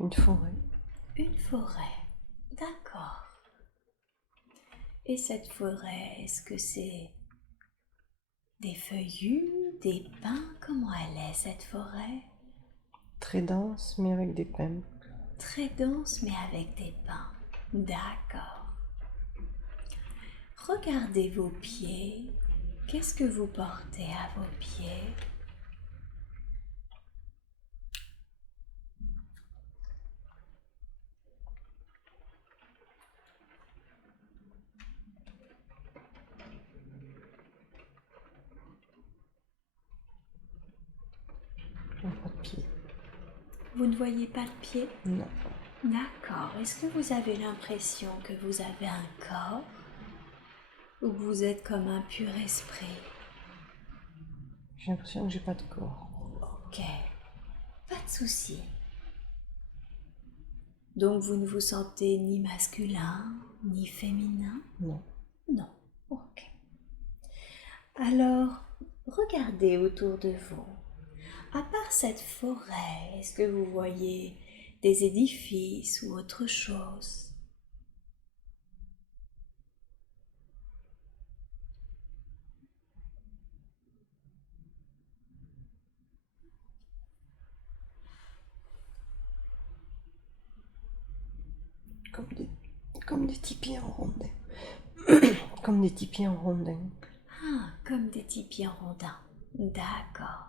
Une forêt. Une forêt. D'accord. Et cette forêt, est-ce que c'est des feuillus, des pins? Comment elle est cette forêt? Très dense, mais avec des pins. Très dense mais avec des pins. D'accord. Regardez vos pieds. Qu'est-ce que vous portez à vos pieds? Pas de pied. Vous ne voyez pas de pieds? Non. D'accord. Est-ce que vous avez l'impression que vous avez un corps ou que vous êtes comme un pur esprit? J'ai l'impression que j'ai pas de corps. Ok. Pas de souci. Donc vous ne vous sentez ni masculin, ni féminin? Non. Non. Ok. Alors, regardez autour de vous. À part cette forêt, est-ce que vous voyez des édifices ou autre chose? Comme des tipis en rondin. Comme des tipis en rondin. Ah, comme des tipis en rondin. D'accord.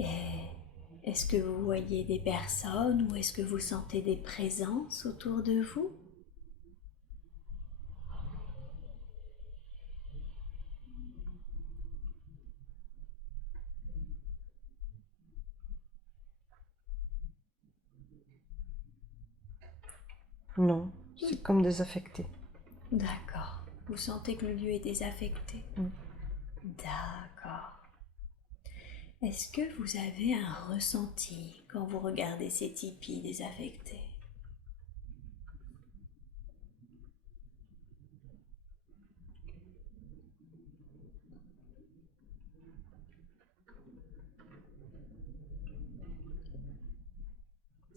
Et est-ce que vous voyez des personnes ou est-ce que vous sentez des présences autour de vous? Non, c'est comme désaffecté. D'accord. Vous sentez que le lieu est désaffecté? D'accord. Est-ce que vous avez un ressenti quand vous regardez ces tipis désaffectés?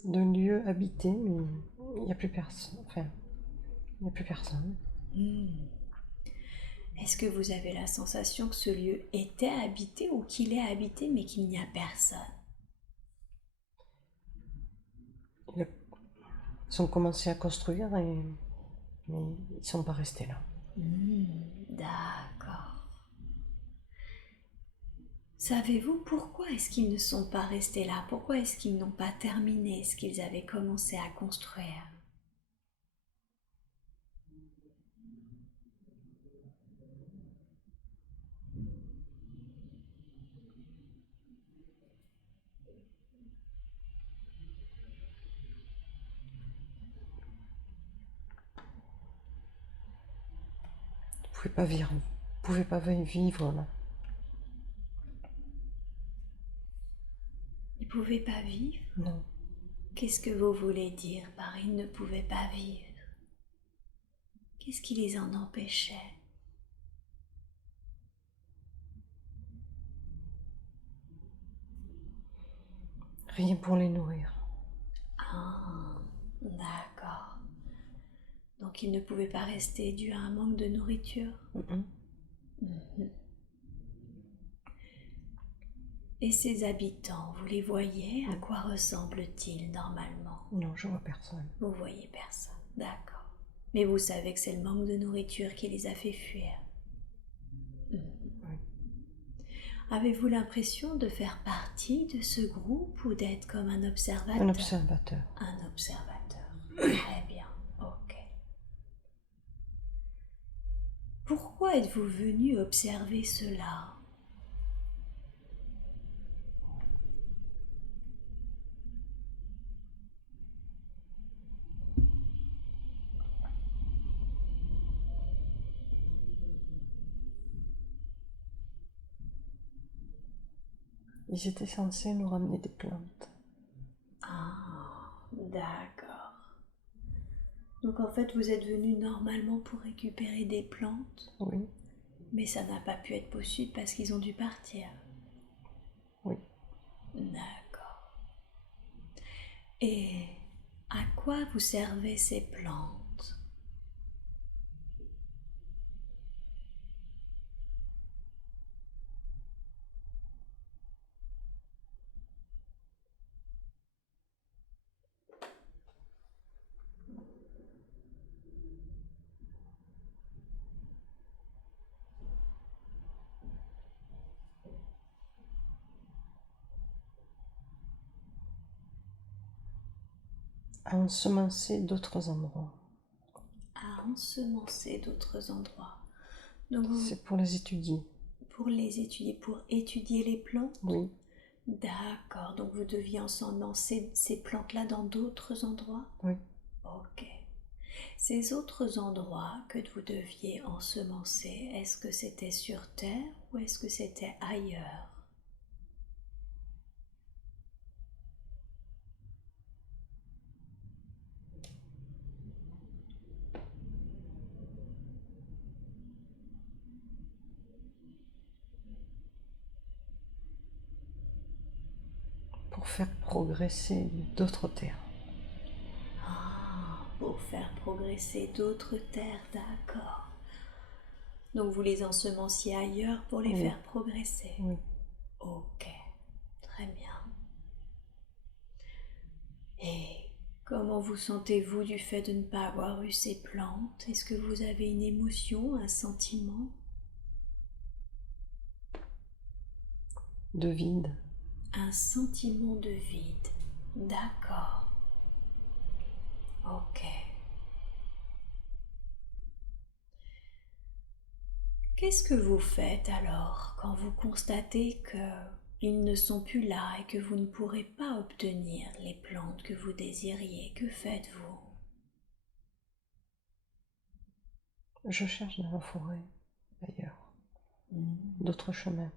D'un lieu habité, mais il n'y a plus personne. Enfin, il n'y a plus personne. Est-ce que vous avez la sensation que ce lieu était habité ou qu'il est habité mais qu'il n'y a personne? Ils ont commencé à construire, mais ils ne sont pas restés là. D'accord. Savez-vous pourquoi est-ce qu'ils ne sont pas restés là? Pourquoi est-ce qu'ils n'ont pas terminé ce qu'ils avaient commencé à construire? Vous ne pouvez pas vivre là. Ils ne pouvaient pas vivre? Non. Qu'est-ce que vous voulez dire par ils ne pouvaient pas vivre? Qu'est-ce qui les en empêchait? Rien pour les nourrir. Ah, d'accord. Donc ils ne pouvaient pas rester dû à un manque de nourriture. Et ces habitants, vous les voyez? À quoi ressemblent-ils normalement? Non, je vois personne. Vous voyez personne, d'accord. Mais vous savez que c'est le manque de nourriture qui les a fait fuir. Oui. Avez-vous l'impression de faire partie de ce groupe ou d'être comme un observateur? Un observateur. Un observateur. Très bien, ok. Pourquoi êtes-vous venu observer cela? Ils étaient censés nous ramener des plantes. Ah, d'accord. Donc en fait, vous êtes venu normalement pour récupérer des plantes, Oui. mais ça n'a pas pu être possible parce qu'ils ont dû partir. Oui. D'accord. Et à quoi vous servaient ces plantes? À ensemencer d'autres endroits. À ensemencer d'autres endroits. Donc C'est pour les étudier. pour les étudier, pour étudier les plantes? Oui, D'accord, donc vous deviez ensemencer ces plantes-là dans d'autres endroits? oui. Ok. Ces autres endroits que vous deviez ensemencer, est-ce que c'était sur Terre ou est-ce que c'était ailleurs? Pour faire progresser d'autres terres. Ah, pour faire progresser d'autres terres, d'accord. Donc vous les ensemenciez ailleurs pour les Oui. faire progresser? Oui. Ok, très bien. Et comment vous sentez-vous du fait de ne pas avoir eu ces plantes? Est-ce que vous avez une émotion, un sentiment? De vide. Un sentiment de vide. D'accord. Ok. Qu'est-ce que vous faites alors quand vous constatez qu'ils ne sont plus là et que vous ne pourrez pas obtenir les plantes que vous désiriez? Que faites-vous? Je cherche dans la forêt, ailleurs, d'autres chemins.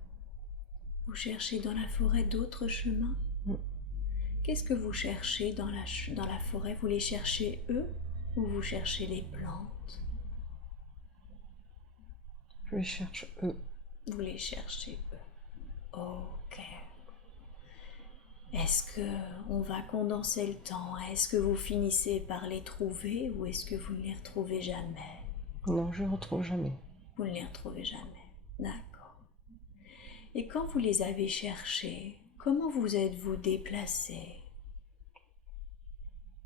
Vous cherchez dans la forêt d'autres chemins? Mm. Qu'est-ce que vous cherchez dans la forêt? Vous les cherchez eux ou vous cherchez les plantes? Je les cherche eux. Vous les cherchez eux. Ok. Est-ce que on va condenser le temps? Est-ce que vous finissez par les trouver ou est-ce que vous ne les retrouvez jamais? Non, je ne retrouve jamais. Vous ne les retrouvez jamais. D'accord. Et quand vous les avez cherchés, comment vous êtes-vous déplacé?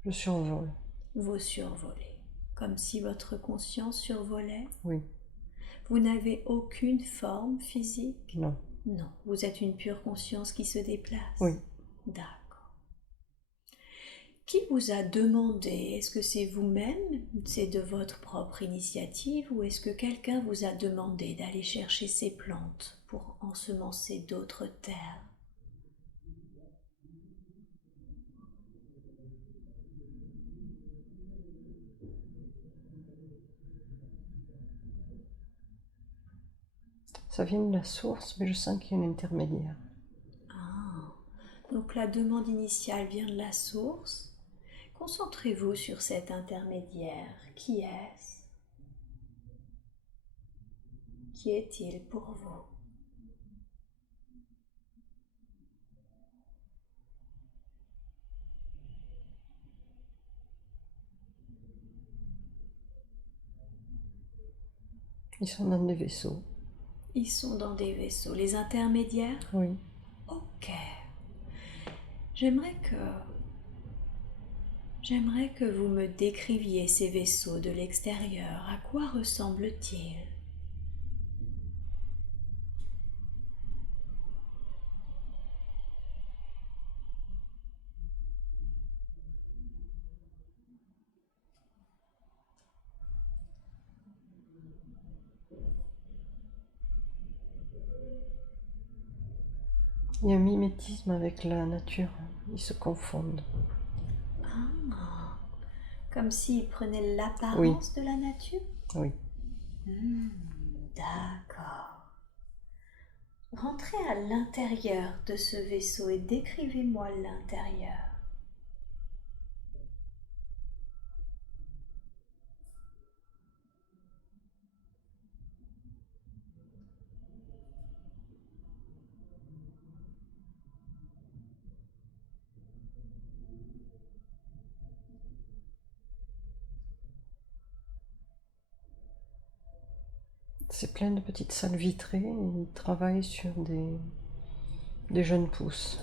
Je survole. Vous survolez, comme si votre conscience survolait? Oui. Vous n'avez aucune forme physique? Non. Non, vous êtes une pure conscience qui se déplace? Oui. D'accord. Qui vous a demandé? Est-ce que c'est vous-même? C'est de votre propre initiative? Ou est-ce que quelqu'un vous a demandé d'aller chercher ces plantes pour ensemencer d'autres terres? Ça vient de la source, mais je sens qu'il y a un intermédiaire. Ah, donc la demande initiale vient de la source. Concentrez-vous sur cet intermédiaire. Qui est-ce? Qui est-il pour vous? Ils sont dans des vaisseaux. Ils sont dans des vaisseaux. Les intermédiaires? Oui. Ok. J'aimerais que vous me décriviez ces vaisseaux de l'extérieur. À quoi ressemblent-ils? Il y a un mimétisme avec la nature. Ils se confondent. Ah, comme s'ils prenaient l'apparence de la nature? Oui. D'accord. Rentrez à l'intérieur de ce vaisseau et décrivez-moi l'intérieur. C'est plein de petites salles vitrées et ils travaillent sur des jeunes pousses.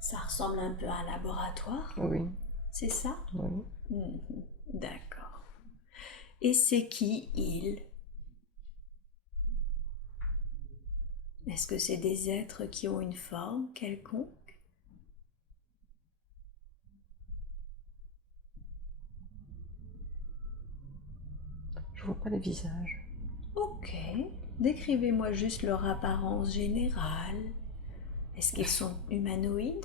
Ça ressemble un peu à un laboratoire, Oui, c'est ça? oui. D'accord. Et c'est qui il? Est-ce que c'est des êtres qui ont une forme quelconque? Je vois pas les visages. Ok. Décrivez-moi juste leur apparence générale. Est-ce qu'ils sont humanoïdes?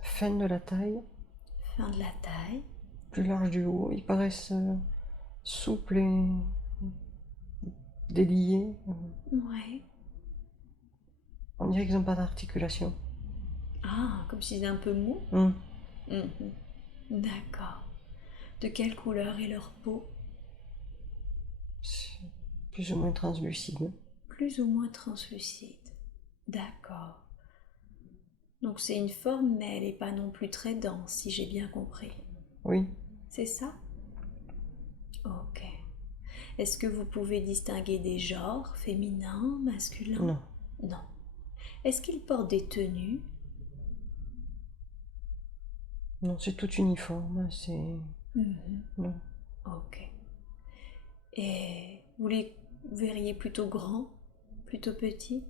Fin de la taille, Fin de la taille? plus large du haut. Ils paraissent souples et déliés. Ouais. On dirait qu'ils n'ont pas d'articulation. Ah, comme si c'était un peu mou? Hum. Mhm. D'accord. De quelle couleur est leur peau? C'est plus ou moins translucide. Plus ou moins translucide. D'accord. Donc c'est une forme, mais elle n'est pas non plus très dense, si j'ai bien compris. Oui, C'est ça? Ok. Est-ce que vous pouvez distinguer des genres, féminins, masculins? non. Non. Est-ce qu'ils portent des tenues? Non, c'est tout uniforme. C'est. Non. Ok. Et vous les verriez plutôt grands, plutôt petits?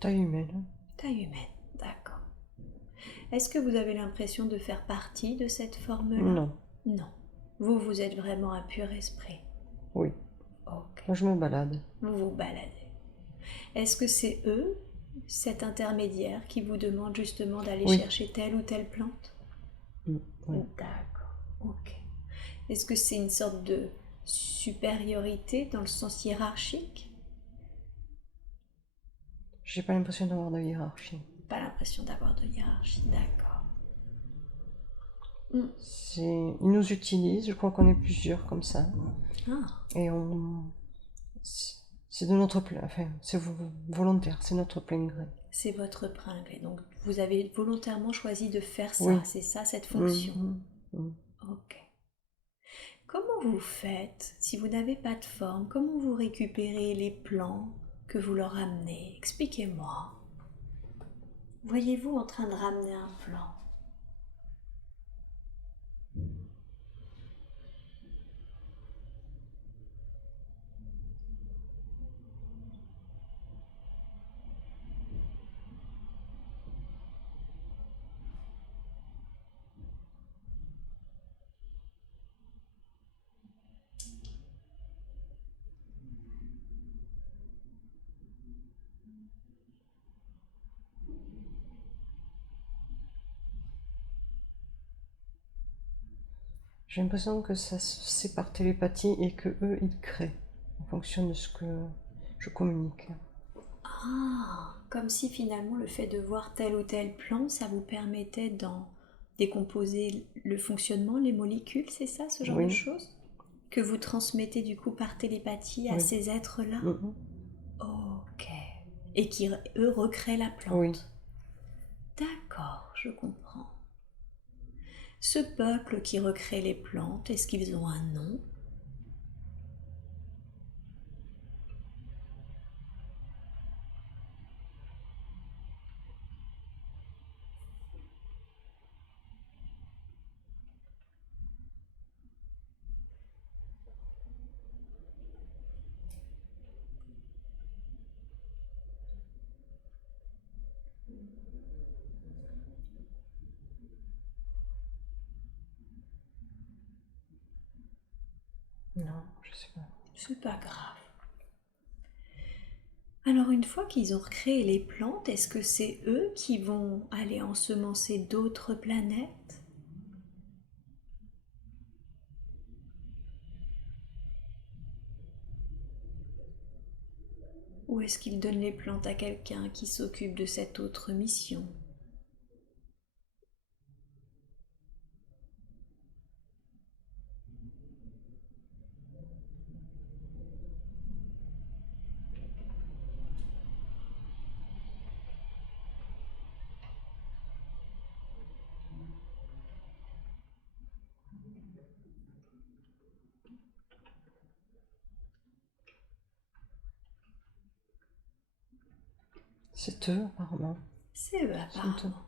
Taille humaine. Taille humaine, d'accord. Est-ce que vous avez l'impression de faire partie de cette forme-là? Non. Non. Vous êtes vraiment un pur esprit. Oui. Ok. Moi, je me balade. Vous vous baladez. Est-ce que c'est eux, cet intermédiaire, qui vous demande justement d'aller Oui. chercher telle ou telle plante? Oui. D'accord. Ok. Est-ce que c'est une sorte de supériorité dans le sens hiérarchique? J'ai pas l'impression d'avoir de hiérarchie. Pas l'impression d'avoir de hiérarchie, d'accord. Ils nous utilisent, je crois qu'on est plusieurs comme ça. Ah, Et c'est de notre plein. Enfin, c'est volontaire, c'est notre plein gré. c'est votre plein gré. Donc vous avez volontairement choisi de faire ça, Oui. c'est ça cette fonction? Mhm. Ok. Comment vous faites si vous n'avez pas de forme? Comment vous récupérez les plants que vous leur amenez? Expliquez-moi. Voyez-vous en train de ramener un plant? J'ai l'impression que c'est par télépathie et que eux, ils créent en fonction de ce que je communique. Ah, comme si finalement le fait de voir tel ou tel plan, ça vous permettait d'en décomposer le fonctionnement, les molécules, c'est ça, ce genre de Oui. choses? Que vous transmettez du coup par télépathie à Oui. ces êtres-là? Mhm. Ok. Et qui, eux, recréent la plante? Oui. D'accord, je comprends. Ce peuple qui recrée les plantes, est-ce qu'ils ont un nom? Non, je sais pas. C'est pas grave. Alors une fois qu'ils ont recréé les plantes, est-ce que c'est eux qui vont aller ensemencer d'autres planètes? Ou est-ce qu'ils donnent les plantes à quelqu'un qui s'occupe de cette autre mission? C'est eux, apparemment. C'est eux, Sont apparemment.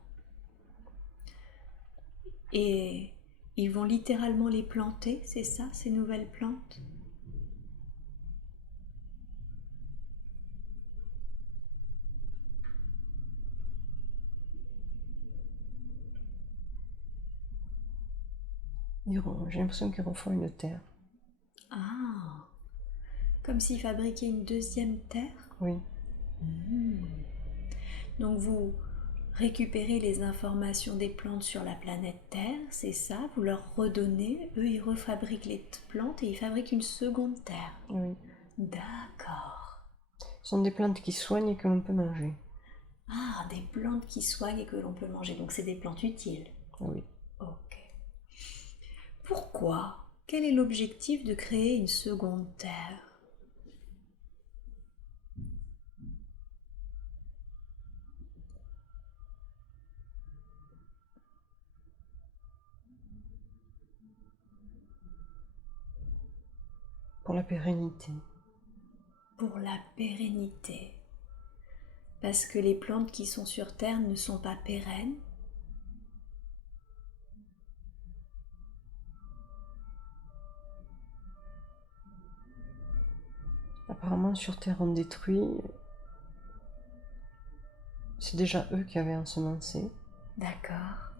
Et ils vont littéralement les planter, c'est ça, ces nouvelles plantes? J'ai l'impression qu'ils refont une terre. Ah, comme s'ils fabriquaient une deuxième terre? Oui, Donc vous récupérez les informations des plantes sur la planète Terre, c'est ça, vous leur redonnez, eux ils refabriquent les plantes et ils fabriquent une seconde Terre. oui. D'accord. Ce sont des plantes qui soignent et que l'on peut manger. Ah, des plantes qui soignent et que l'on peut manger, donc c'est des plantes utiles. Oui. Ok. Pourquoi? Quel est l'objectif de créer une seconde Terre? Pour la pérennité. Pour la pérennité. Parce que les plantes qui sont sur Terre ne sont pas pérennes. Apparemment, sur Terre, on détruit. C'est déjà eux qui avaient ensemencé. D'accord.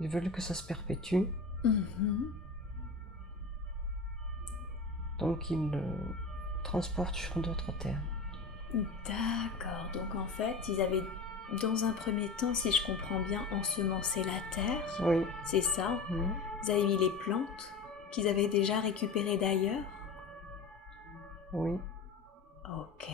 Ils veulent que ça se perpétue. Donc, ils le transportent sur d'autres terres. D'accord. Donc en fait, ils avaient, dans un premier temps, si je comprends bien, ensemencé la terre. Oui. C'est ça. Mhm. Ils avaient mis les plantes qu'ils avaient déjà récupérées d'ailleurs. Oui. Ok.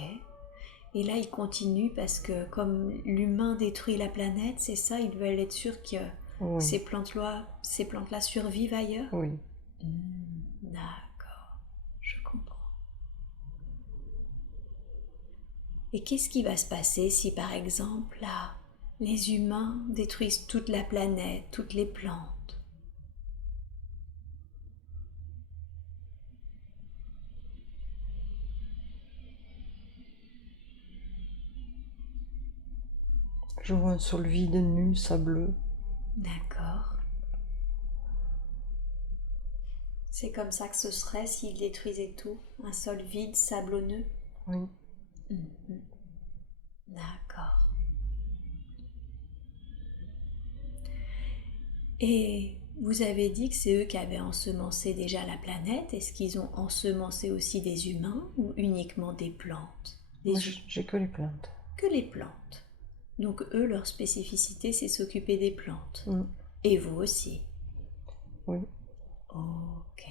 Et là, ils continuent parce que comme l'humain détruit la planète, c'est ça, ils veulent être sûrs que Oui. ces plantes-là survivent ailleurs. Oui. D'accord. Je comprends. Et qu'est-ce qui va se passer si, par exemple, là, les humains détruisent toute la planète, toutes les plantes? Je vois un sol vide, nu, sableux. D'accord. C'est comme ça que ce serait s'ils détruisaient tout, un sol vide, sablonneux. Oui. D'accord. Et vous avez dit que c'est eux qui avaient ensemencé déjà la planète. Est-ce qu'ils ont ensemencé aussi des humains ou uniquement des plantes? Moi, j'ai que les plantes. Que les plantes. Donc eux, leur spécificité, c'est s'occuper des plantes. Mm. Et vous aussi. Oui. Ok,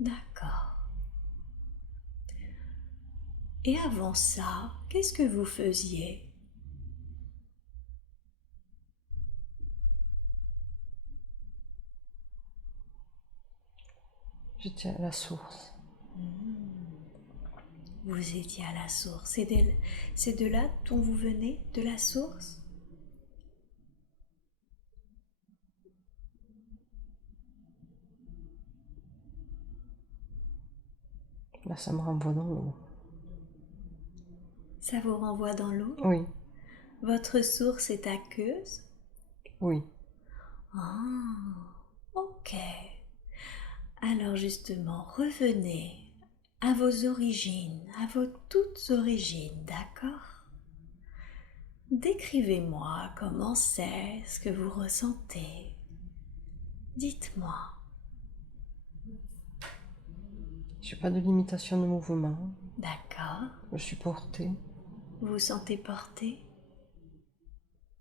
d'accord. Et avant ça, qu'est-ce que vous faisiez? J'étais à la source. Vous étiez à la source. C'est de là dont vous venez, de la source? Là, ça me renvoie dans l'eau. Ça vous renvoie dans l'eau? Oui. Votre source est aqueuse? Oui. Ah, ok. Alors justement, revenez à vos origines, à vos toutes origines, d'accord? Décrivez-moi comment c'est, ce que vous ressentez. Dites-moi. J'ai pas de limitation de mouvement. D'accord. Je suis portée. Vous vous sentez porté?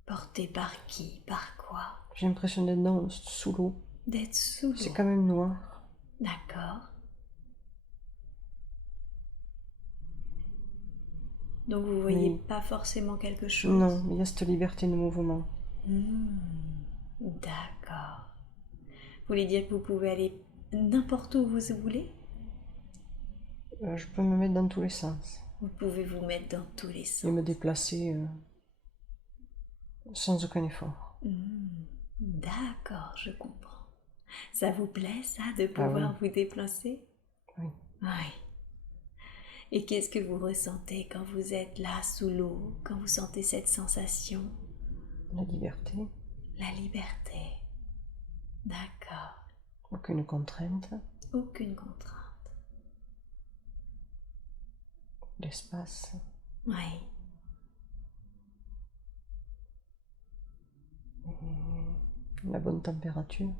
Porté par qui? Par quoi? J'ai l'impression d'être sous l'eau. D'être sous l'eau. C'est quand même noir. D'accord. Donc vous voyez pas forcément quelque chose? Non, il y a cette liberté de mouvement. D'accord. Vous voulez dire que vous pouvez aller n'importe où vous voulez? Je peux me mettre dans tous les sens. Vous pouvez vous mettre dans tous les sens. Et me déplacer sans aucun effort. D'accord, je comprends. Ça vous plaît, ça, de pouvoir vous déplacer? Oui. Oui. Et qu'est-ce que vous ressentez quand vous êtes là sous l'eau, quand vous sentez cette sensation? La liberté, La liberté. D'accord. aucune contrainte, Aucune contrainte. l'espace, Oui. la bonne température.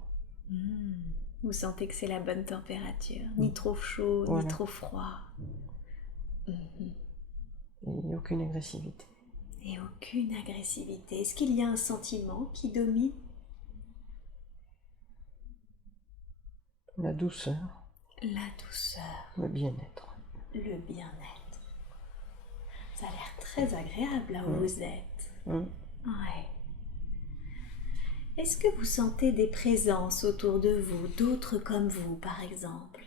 Vous sentez que c'est la bonne température, ni trop chaud, Voilà. ni trop froid. Et aucune agressivité. Et aucune agressivité. Est-ce qu'il y a un sentiment qui domine? La douceur, La douceur, le bien-être. le bien-être. Ça a l'air très agréable là où vous êtes. Ouais. Est-ce que vous sentez des présences autour de vous, d'autres comme vous par exemple?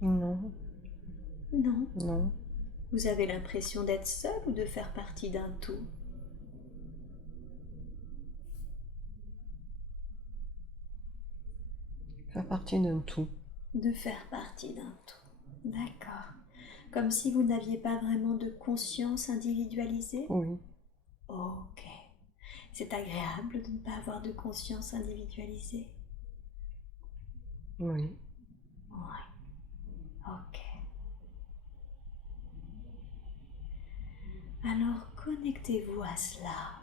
Non, Non. non. Vous avez l'impression d'être seul ou de faire partie d'un tout? Faire partie d'un tout. De faire partie d'un tout. D'accord. Comme si vous n'aviez pas vraiment de conscience individualisée? Oui, Ok. C'est agréable de ne pas avoir de conscience individualisée? oui. Ouais. Ok. Alors connectez-vous à cela.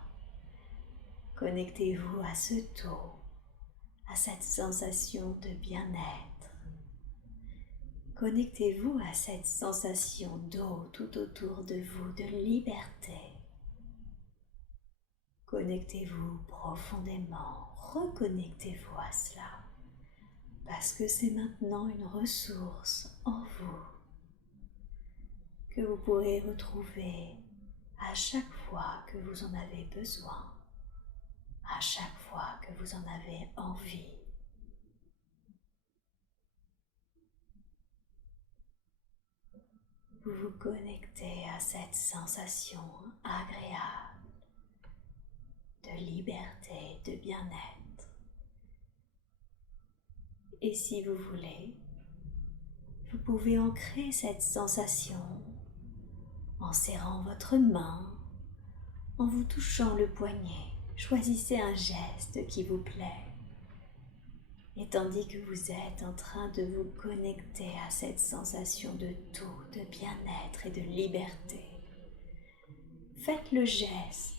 Connectez-vous à ce taux, à cette sensation de bien-être. Connectez-vous à cette sensation d'eau tout autour de vous, de liberté. Connectez-vous profondément, reconnectez-vous à cela, parce que c'est maintenant une ressource en vous que vous pourrez retrouver à chaque fois que vous en avez besoin, à chaque fois que vous en avez envie. Vous vous connectez à cette sensation agréable de liberté, de bien-être. Et si vous voulez, vous pouvez ancrer cette sensation en serrant votre main, en vous touchant le poignet. Choisissez un geste qui vous plaît. Et tandis que vous êtes en train de vous connecter à cette sensation de tout, de bien-être et de liberté, faites le geste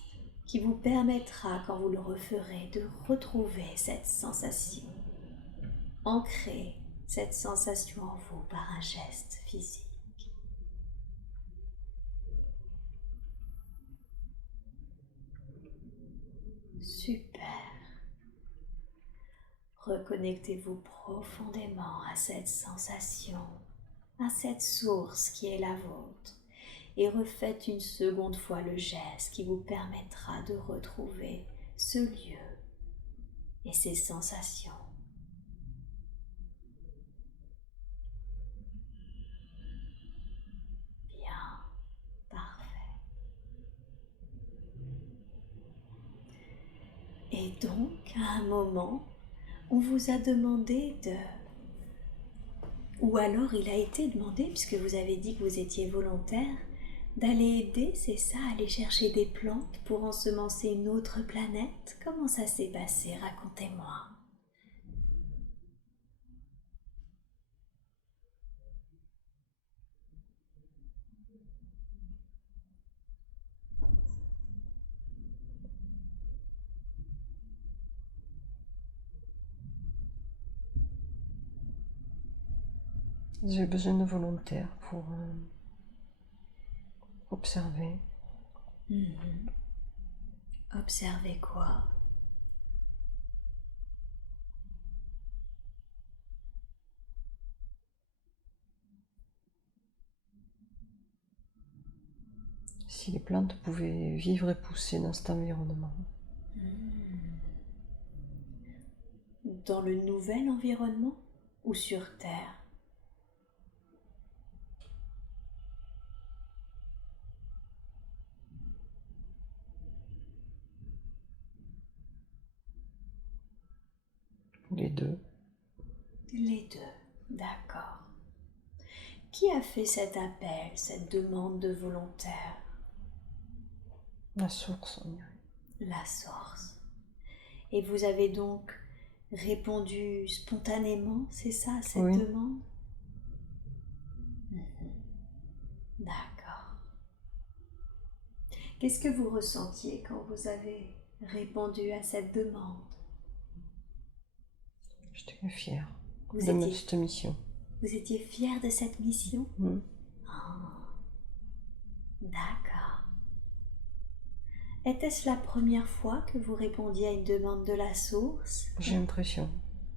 qui vous permettra, quand vous le referez, de retrouver cette sensation. Ancrez cette sensation en vous par un geste physique. Super. Reconnectez-vous profondément à cette sensation, à cette source qui est la vôtre, et refaites une seconde fois le geste qui vous permettra de retrouver ce lieu et ces sensations. Bien, parfait. Et donc, à un moment, on vous a demandé ou alors il a été demandé, puisque vous avez dit que vous étiez volontaire, d'aller aider, c'est ça, aller chercher des plantes pour ensemencer une autre planète. Comment ça s'est passé? Racontez-moi. J'ai besoin de volontaires pour observer. Observez quoi? Si les plantes pouvaient vivre et pousser dans cet environnement. Dans le nouvel environnement ou sur Terre? Les deux. Les deux, d'accord. Qui a fait cet appel, cette demande de volontaire? La source, on dirait. La source. Et vous avez donc répondu spontanément, c'est ça, à cette Oui. demande? D'accord. Qu'est-ce que vous ressentiez quand vous avez répondu à cette demande? J'étais fière Vous de étiez, cette mission. vous étiez fier de cette mission? Mm. D'accord. Était-ce la première fois que vous répondiez à une demande de la source? J'ai l'impression.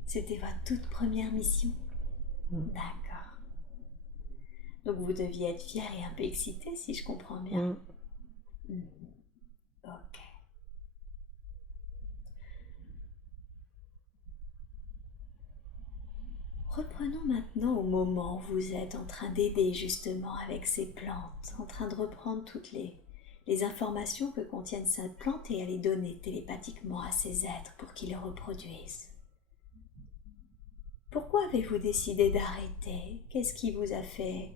C'était votre toute première mission? Mm. D'accord. Donc vous deviez être fier et un peu excité, si je comprends bien. Mm. Ok. Reprenons maintenant au moment où vous êtes en train d'aider justement avec ces plantes, en train de reprendre toutes les informations que contiennent ces plantes et à les donner télépathiquement à ces êtres pour qu'ils les reproduisent. Pourquoi avez-vous décidé d'arrêter? Qu'est-ce qui vous a fait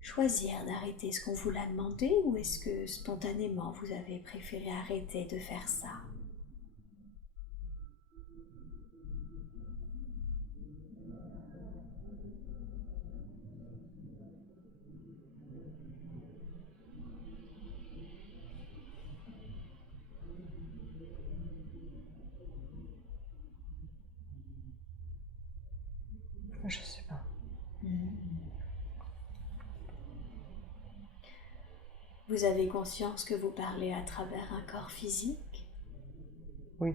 choisir d'arrêter? Est-ce qu'on vous l'a demandé ou est-ce que spontanément vous avez préféré arrêter de faire ça? Je sais pas. Vous avez conscience que vous parlez à travers un corps physique? Oui.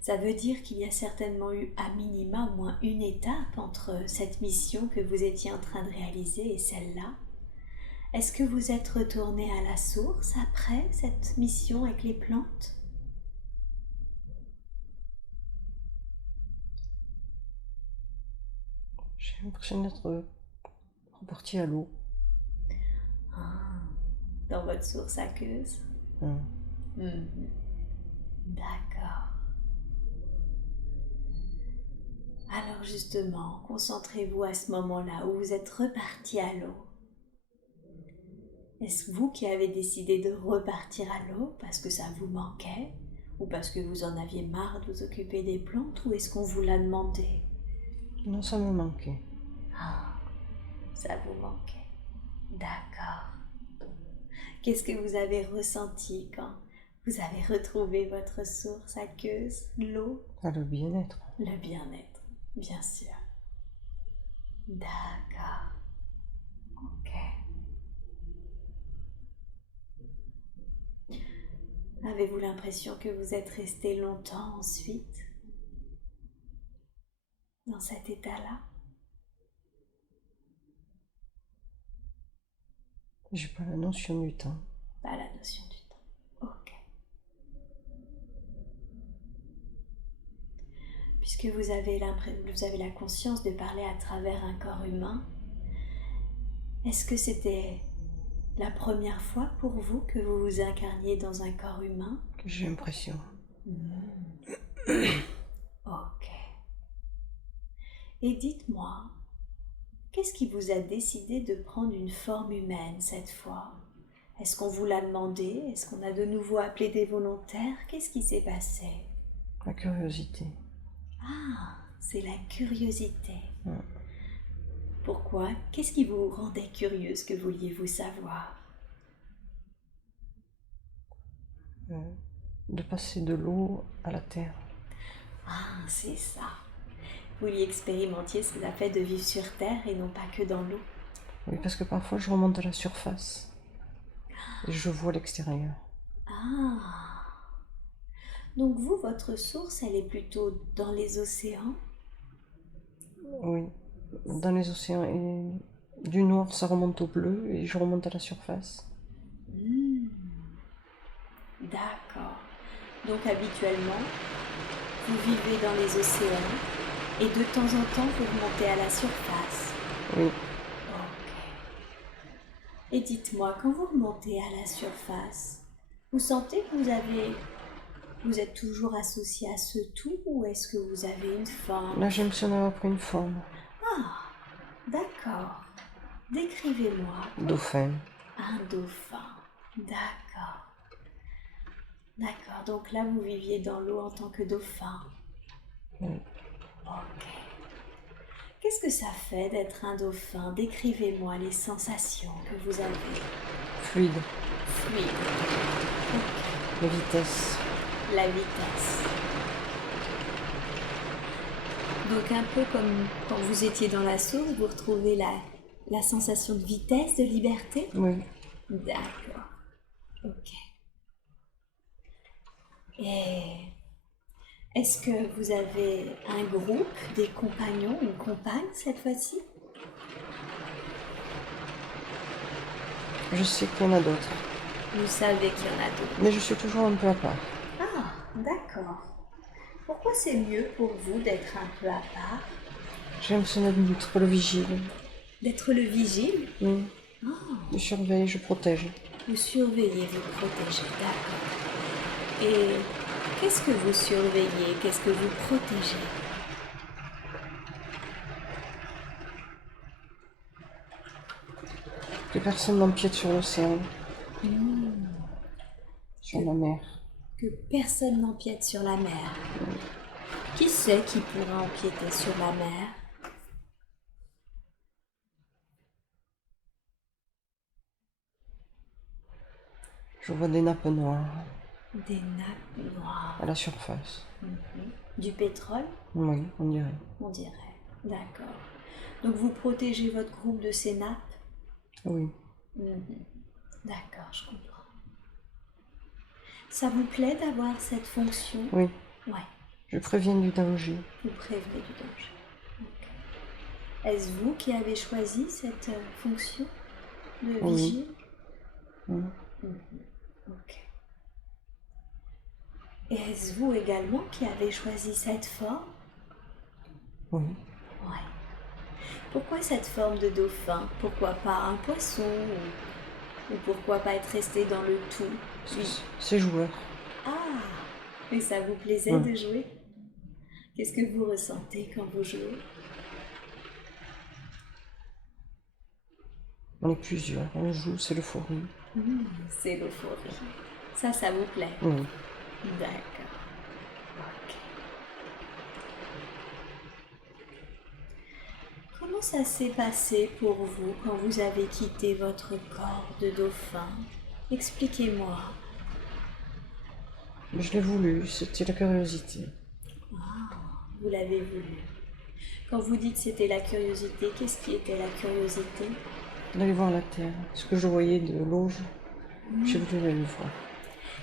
Ça veut dire qu'il y a certainement eu à minima au moins une étape entre cette mission que vous étiez en train de réaliser et celle-là. Est-ce que vous êtes retourné à la source après cette mission avec les plantes? J'ai l'impression d'être reparti à l'eau. Dans votre source aqueuse? D'accord. Alors justement, concentrez-vous à ce moment-là où vous êtes reparti à l'eau. Est-ce vous qui avez décidé de repartir à l'eau parce que ça vous manquait ou parce que vous en aviez marre de vous occuper des plantes ou est-ce qu'on vous l'a demandé? Non, ça me manquait. Ça vous manquait. D'accord. Qu'est-ce que vous avez ressenti quand vous avez retrouvé votre source aqueuse, l'eau? Le bien-être. Le bien-être, bien sûr. D'accord. Ok. Avez-vous l'impression que vous êtes resté longtemps ensuite dans cet état-là? J'ai pas la notion du temps. Pas la notion du temps. Ok. Puisque vous avez la conscience de parler à travers un corps humain, est-ce que c'était la première fois pour vous que vous vous incarniez dans un corps humain? J'ai l'impression. Ok. Et dites-moi, qu'est-ce qui vous a décidé de prendre une forme humaine cette fois? Est-ce qu'on vous l'a demandé? Est-ce qu'on a de nouveau appelé des volontaires? Qu'est-ce qui s'est passé? La curiosité. Ah, c'est la curiosité. Ouais. Pourquoi? Qu'est-ce qui vous rendait curieuse? Que vouliez-vous savoir? De passer de l'eau à la terre. Ah, c'est ça. Vous vouliez expérimenter ce que ça fait de vivre sur Terre et non pas que dans l'eau. Oui, parce que parfois je remonte à la surface et je vois l'extérieur. Ah. Donc vous, votre source, elle est plutôt dans les océans? Oui, dans les océans. Et du noir, ça remonte au bleu et je remonte à la surface. D'accord. Donc habituellement, vous vivez dans les océans et de temps en temps, vous remontez à la surface. Oui. Ok. Et dites-moi, quand vous remontez à la surface, vous sentez que vous avez Vous êtes toujours associé à ce tout ou est-ce que vous avez une forme? Là, j'ai l'impression d'avoir pris une forme. Ah, d'accord. Décrivez-moi Dauphin. un dauphin. D'accord. D'accord. Donc là, vous viviez dans l'eau en tant que dauphin. Oui. Ok. Qu'est-ce que ça fait d'être un dauphin? Décrivez-moi les sensations que vous avez. Fluide. Fluide. Ok. La vitesse. La vitesse. Donc un peu comme quand vous étiez dans la source, vous retrouvez la sensation de vitesse, de liberté? Oui. D'accord. Ok. Et est-ce que vous avez un groupe, des compagnons, une compagne cette fois-ci? Je sais qu'il y en a d'autres. Vous savez qu'il y en a d'autres. Mais je suis toujours un peu à part. Ah, d'accord. Pourquoi c'est mieux pour vous d'être un peu à part? J'ai l'impression d'être le vigile. D'être le vigile? Oui. Ah, Je surveille, je protège. vous surveillez, vous protégez, d'accord. Et qu'est-ce que vous surveillez? Qu'est-ce que vous protégez? Que personne n'empiète sur l'océan, sur la mer. Que personne n'empiète sur la mer. Qui c'est qui pourrait empiéter sur la mer? Je vois des nappes noires Des nappes noires. à la surface. Du pétrole, Oui, on dirait. on dirait. D'accord. Donc vous protégez votre groupe de ces nappes? Oui. D'accord, je comprends. Ça vous plaît d'avoir cette fonction? Oui. Ouais, Je préviens du danger. vous prévenez du danger. Ok. Est-ce vous qui avez choisi cette fonction de Oui. vigile? Oui. Ok. Et est-ce vous également qui avez choisi cette forme? Oui. Ouais. Pourquoi cette forme de dauphin? Pourquoi pas un poisson? Ou pourquoi pas être resté dans le tout? C'est joueur. Ah! Et ça vous plaisait de jouer? Qu'est-ce que vous ressentez quand vous jouez? On est plusieurs, on joue, c'est l'euphorie. C'est l'euphorie. Ça vous plaît? Oui. D'accord. Ok. Comment ça s'est passé pour vous quand vous avez quitté votre corps de dauphin? Expliquez-moi. Mais je l'ai voulu, c'était la curiosité. Vous l'avez voulu. Quand vous dites c'était la curiosité, qu'est-ce qui était la curiosité? D'aller voir la terre. Ce que je voyais de l'eau, j'ai voulu aller le voir.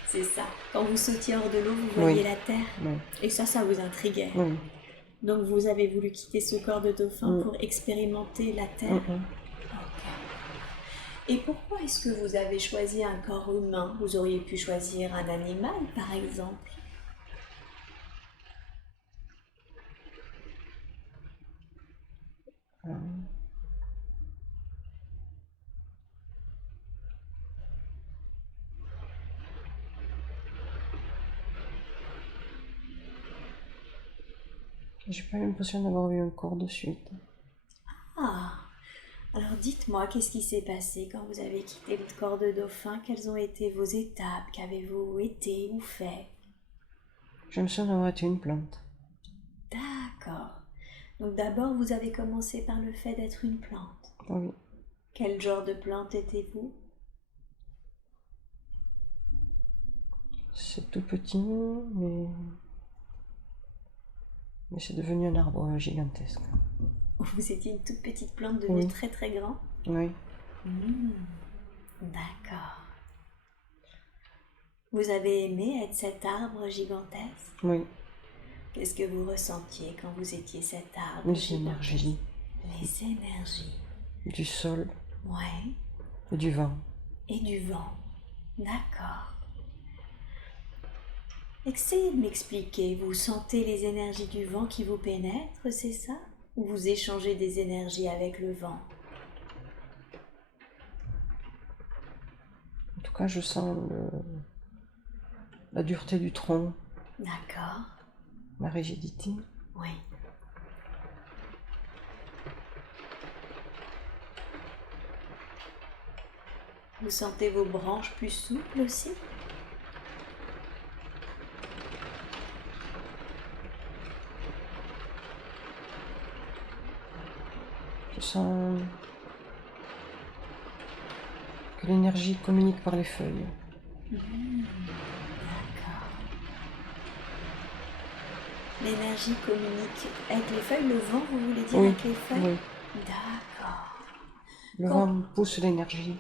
C'est ça. Quand vous sautiez hors de l'eau, vous voyez Oui. la terre. Oui. Et ça vous intriguait. Oui. Donc vous avez voulu quitter ce corps de dauphin pour expérimenter la terre. Ok. Et pourquoi est-ce que vous avez choisi un corps humain? Vous auriez pu choisir un animal, par exemple. J'ai pas l'impression d'avoir eu un corps de suite. Ah, alors dites-moi, qu'est-ce qui s'est passé quand vous avez quitté le corps de dauphin? Quelles ont été vos étapes? Qu'avez-vous été ou fait? J'ai l'impression d'avoir été une plante. D'accord. Donc d'abord, vous avez commencé par le fait d'être une plante. Oui. Quel genre de plante étiez-vous? C'est tout petit, mais c'est devenu un arbre gigantesque. Vous étiez une toute petite plante devenue très très grande? Oui. D'accord. Vous avez aimé être cet arbre gigantesque? Oui. Qu'est-ce que vous ressentiez quand vous étiez cet arbre Les gigantesque? énergies Les énergies. du sol Ouais. et du vent. Et du vent. D'accord. Essayez de m'expliquer. Vous sentez les énergies du vent qui vous pénètrent, c'est ça? Ou vous échangez des énergies avec le vent? En tout cas, je sens la dureté du tronc. D'accord. ma rigidité. Oui. Vous sentez vos branches plus souples aussi? Je sens que l'énergie communique par les feuilles. D'accord. L'énergie communique avec les feuilles, le vent, vous voulez dire Oui, avec les feuilles? oui. D'accord. Le Quand- vent pousse l'énergie.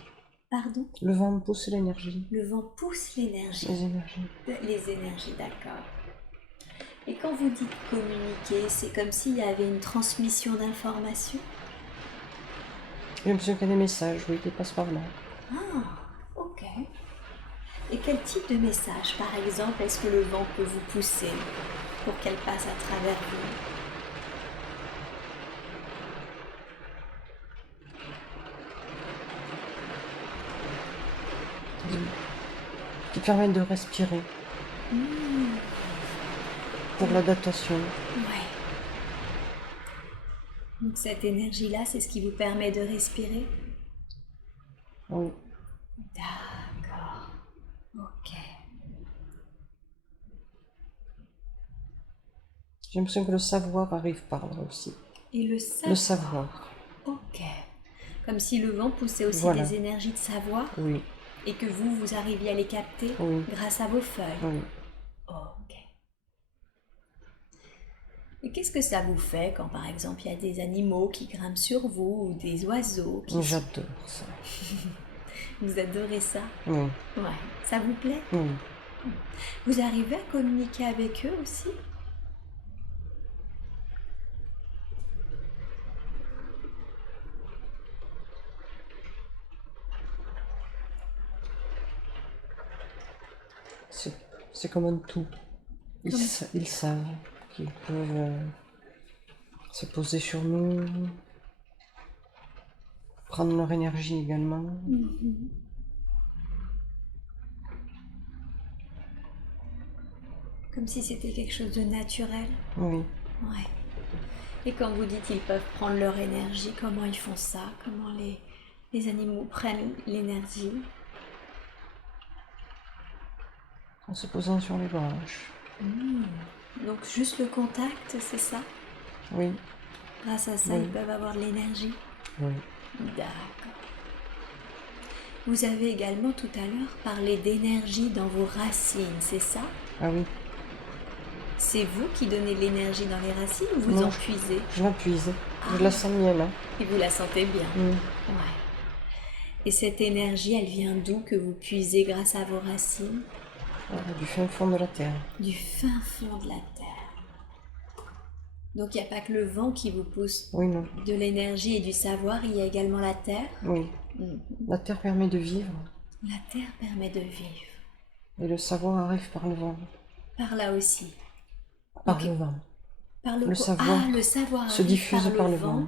Pardon? Le vent pousse l'énergie. Le vent pousse l'énergie. Les énergies. Les énergies, d'accord. Et quand vous dites communiquer, c'est comme s'il y avait une transmission d'informations? J'ai l'impression qu'il y a des messages, oui, qui passent par là. Ah, ok. Et quel type de message, par exemple, est-ce que le vent peut vous pousser pour qu'elle passe à travers vous? Qui permettent de respirer pour l'adaptation. Ouais. Donc cette énergie-là, c'est ce qui vous permet de respirer? Oui. D'accord. Ok. J'ai l'impression que le savoir arrive par là aussi. Et le Le savoir. savoir. Ok. Comme si le vent poussait aussi Voilà. des énergies de savoir Oui, et que vous arriviez à les capter oui, grâce à vos feuilles. oui. Ok. Et qu'est-ce que ça vous fait quand, par exemple, il y a des animaux qui grimpent sur vous ou des oiseaux qui... J'adore ça. Vous adorez ça? Oui, Ouais. Ça vous plaît? oui. Vous arrivez à communiquer avec eux aussi? C'est comme un tout. Ils, Comme- ils savent qu'ils peuvent se poser sur nous, prendre leur énergie également. Mhm. Comme si c'était quelque chose de naturel. Oui. Ouais. Et quand vous dites qu'ils peuvent prendre leur énergie, comment ils font ça? Comment les animaux prennent l'énergie? En se posant sur les branches. Donc juste le contact, c'est ça? Oui, Grâce à ça, Oui. ils peuvent avoir de l'énergie? oui. D'accord. Vous avez également tout à l'heure parlé d'énergie dans vos racines, c'est ça? Ah oui, C'est vous qui donnez de l'énergie dans les racines ou vous Non, en puisez? je la puise. Je la sens mienne. Hein. Et vous la sentez bien? Mm. Ouais. Et cette énergie, elle vient d'où que vous puisez grâce à vos racines? Voilà, du fin fond de la terre. Du fin fond de la terre. Donc il n'y a pas que le vent qui vous pousse Oui, non. de l'énergie et du savoir, il y a également la terre. Oui. La terre permet de vivre La terre permet de vivre. et le savoir arrive par le vent. Par là aussi. Par Ok. le vent. Par le savoir le savoir se arrive diffuse par le vent.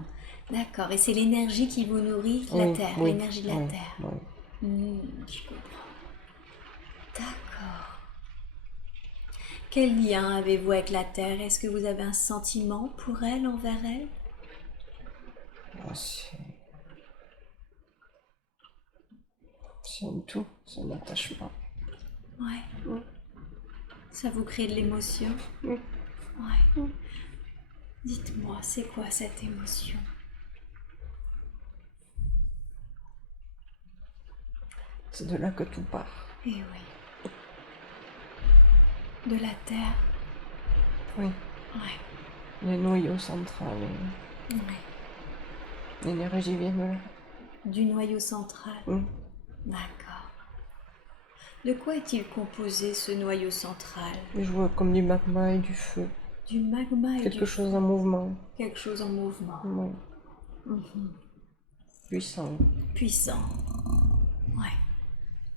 D'accord. Et c'est l'énergie qui vous nourrit, la Oui, terre, oui, l'énergie de la oui, terre. oui. Je comprends. D'accord. Quel lien avez-vous avec la terre? Est-ce que vous avez un sentiment pour elle, envers elle? Ah, c'est un tout, c'est un attachement. Ouais. Ça vous crée de l'émotion? Oui. Ouais. Dites-moi, c'est quoi cette émotion? C'est de là que tout part. Eh oui. De la terre? Oui. Ouais. Les noyaux centraux, Ouais. l'énergie vient de là. Du noyau central? Mm. D'accord. De quoi est-il composé, ce noyau central? Je vois comme du magma et du feu. Du magma et Quelque chose en mouvement. Quelque chose en mouvement. Oui. Puissant. Puissant. Ouais.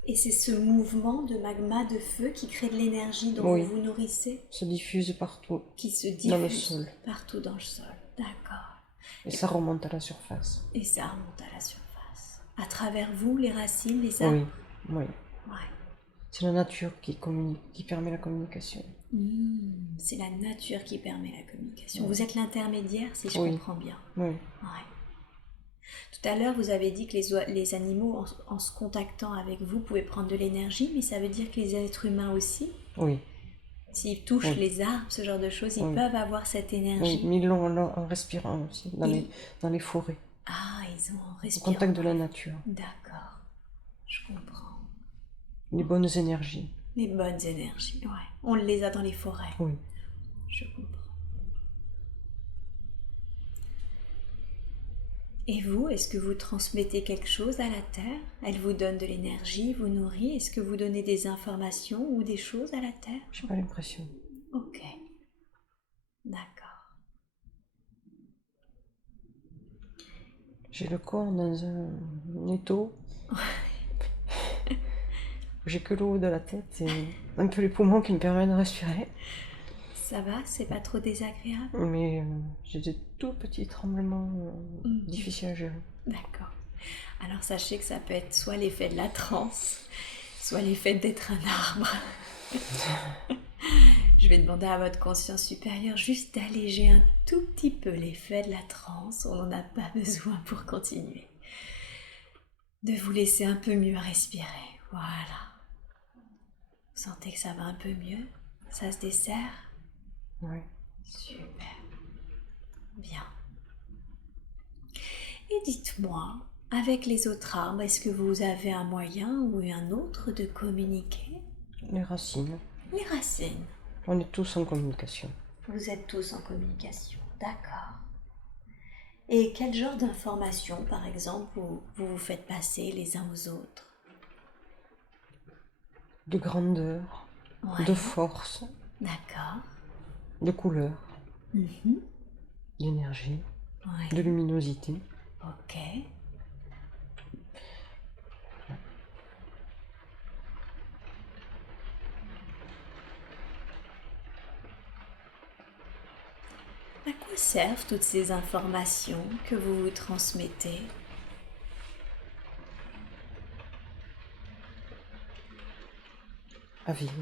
Et c'est ce mouvement de magma, de feu qui crée de l'énergie dont Oui. vous vous nourrissez? Se diffuse partout. Qui se diffuse Dans le sol. partout dans le sol. D'accord. Et ça remonte à la surface. Et ça remonte à la surface. À travers vous, les racines, les arbres? Oui, oui. Ouais. C'est la nature qui communique, qui permet la communication. C'est la nature qui permet la communication. Vous êtes l'intermédiaire, si je Oui. comprends bien. Oui, Ouais. Tout à l'heure, vous avez dit que les animaux, en se contactant avec vous, pouvaient prendre de l'énergie, mais ça veut dire que les êtres humains aussi, oui, s'ils touchent Oui. les arbres, ce genre de choses, ils Oui. peuvent avoir cette oui. énergie. Mais ils l'ont en respirant aussi, dans les forêts, Ah, ils ont en au respirant. contact de la nature. D'accord, je comprends. Les bonnes énergies. Les bonnes énergies, ouais. On les a dans les forêts. Oui. Je comprends. Et vous, est-ce que vous transmettez quelque chose à la Terre? Elle vous donne de l'énergie, vous nourrit. Est-ce que vous donnez des informations ou des choses à la Terre? J'ai pas l'impression. Ok. D'accord. J'ai le corps dans un étau. J'ai que le haut de la tête et un peu les poumons qui me permettent de respirer. Ça va? C'est pas trop désagréable? Mais j'ai des tout petits tremblements difficiles à gérer. D'accord. Alors sachez que ça peut être soit l'effet de la transe, soit l'effet d'être un arbre. Je vais demander à votre conscience supérieure juste d'alléger un tout petit peu l'effet de la transe. On n'en a pas besoin pour continuer. De vous laisser un peu mieux respirer. Voilà. Vous sentez que ça va un peu mieux? Ça se dessert? Oui. Super. Bien. Et dites-moi, avec les autres arbres, est-ce que vous avez un moyen ou un autre de communiquer? Les racines. Les racines. On est tous en communication. Vous êtes tous en communication. D'accord. Et quel genre d'informations, par exemple, vous vous faites passer les uns aux autres? De grandeur, Ouais. de force, D'accord. de couleur, Mhm. d'énergie, Ouais. de luminosité. Ok. À quoi servent toutes ces informations que vous vous transmettez? À vivre.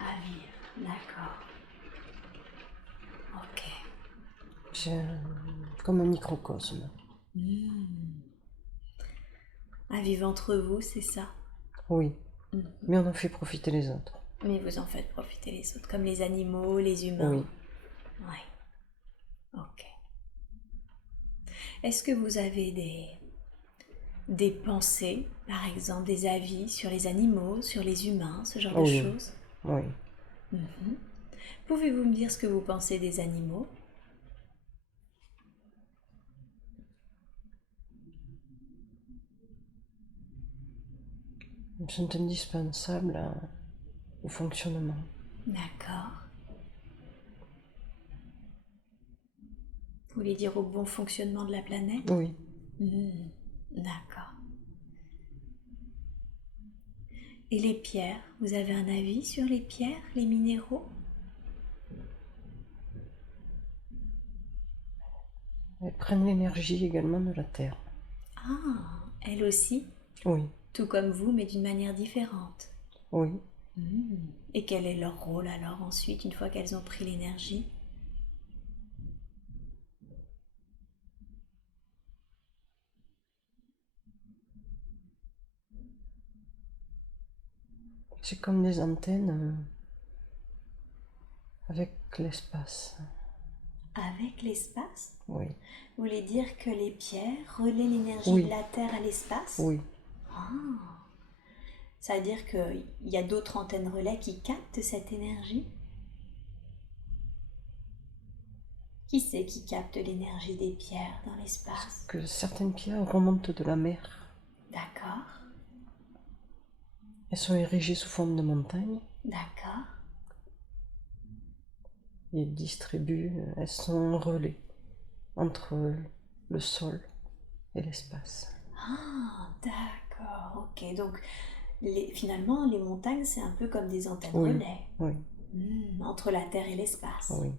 À vivre. D'accord. Ok. C'est comme un microcosme. À vivre entre vous, c'est ça? Oui. Mais on en fait profiter les autres. Mais vous en faites profiter les autres, comme les animaux, les humains. Oui. Ouais. Ok. Est-ce que vous avez des pensées, par exemple des avis sur les animaux, sur les humains, ce genre de Oui. choses? Oui. Pouvez-vous me dire ce que vous pensez des animaux? Ils sont indispensables au fonctionnement. D'accord. Vous voulez dire au bon fonctionnement de la planète? Oui. D'accord. Et les pierres, vous avez un avis sur les pierres, les minéraux? Elles prennent l'énergie également de la terre. Ah, elles aussi, Oui. tout comme vous, mais d'une manière différente. Oui. Et quel est leur rôle alors ensuite, une fois qu'elles ont pris l'énergie? C'est comme des antennes avec l'espace. Avec l'espace? Oui. Vous voulez dire que les pierres relaient l'énergie Oui. de la Terre à l'espace? Oui. Ça veut dire qu'il y a d'autres antennes relais qui captent cette énergie? Qui c'est qui capte l'énergie des pierres dans l'espace? Que certaines pierres remontent de la mer. D'accord, Elles sont érigées sous forme de montagnes d'accord. et elles sont en relais entre le sol et l'espace. Ah, d'accord, ok. Donc, finalement, les montagnes, c'est un peu comme des antennes Oui. relais. Oui. Entre la Terre et l'espace. Oui.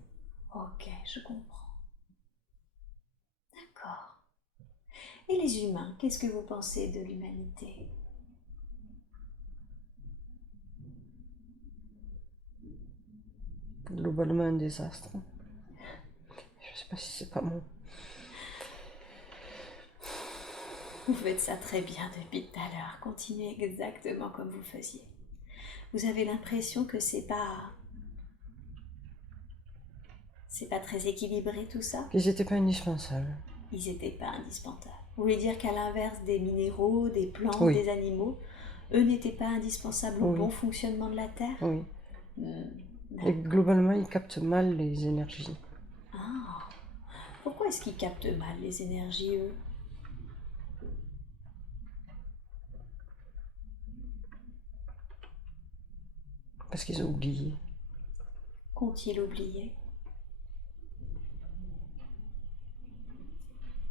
Ok, je comprends. D'accord. Et les humains, qu'est-ce que vous pensez de l'humanité? globalement un désastre. Je sais pas si c'est pas bon. Vous faites ça très bien depuis tout à l'heure. Continuez exactement comme vous faisiez. Vous avez l'impression que c'est pas très équilibré tout ça. Qu'ils n'étaient pas indispensables. Ils n'étaient pas indispensables. Vous voulez dire qu'à l'inverse des minéraux, des plantes, Oui. des animaux, eux n'étaient pas indispensables au Oui. bon fonctionnement de la Terre? Oui. Et D'accord. globalement, ils captent mal les énergies. Ah. Pourquoi est-ce qu'ils captent mal les énergies, eux? Parce qu'ils ont oublié. Qu'ont-ils oublié?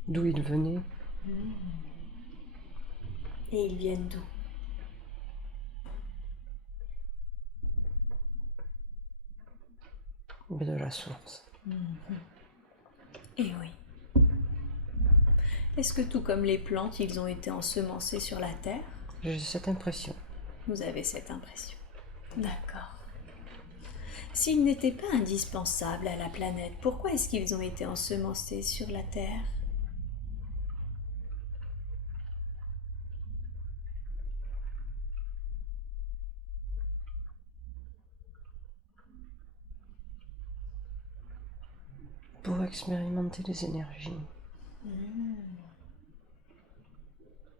D'où ils venaient. Et ils viennent d'où? Mais de la source. Eh oui. Est-ce que tout comme les plantes, ils ont été ensemencés sur la Terre? J'ai cette impression. Vous avez cette impression. D'accord. S'ils n'étaient pas indispensables à la planète, pourquoi est-ce qu'ils ont été ensemencés sur la Terre? Pour expérimenter les énergies.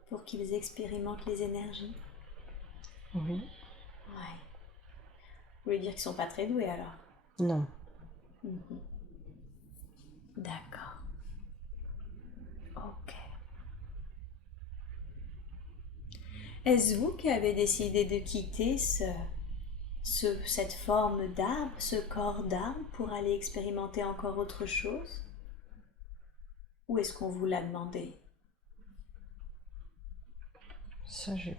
Pour qu'ils expérimentent les énergies? Oui. Ouais. Vous voulez dire qu'ils sont pas très doués alors? Non. D'accord. Ok. Est-ce vous qui avez décidé de quitter cette forme d'arbre, ce corps d'arbre, pour aller expérimenter encore autre chose? Ou est-ce qu'on vous l'a demandé? Ça, je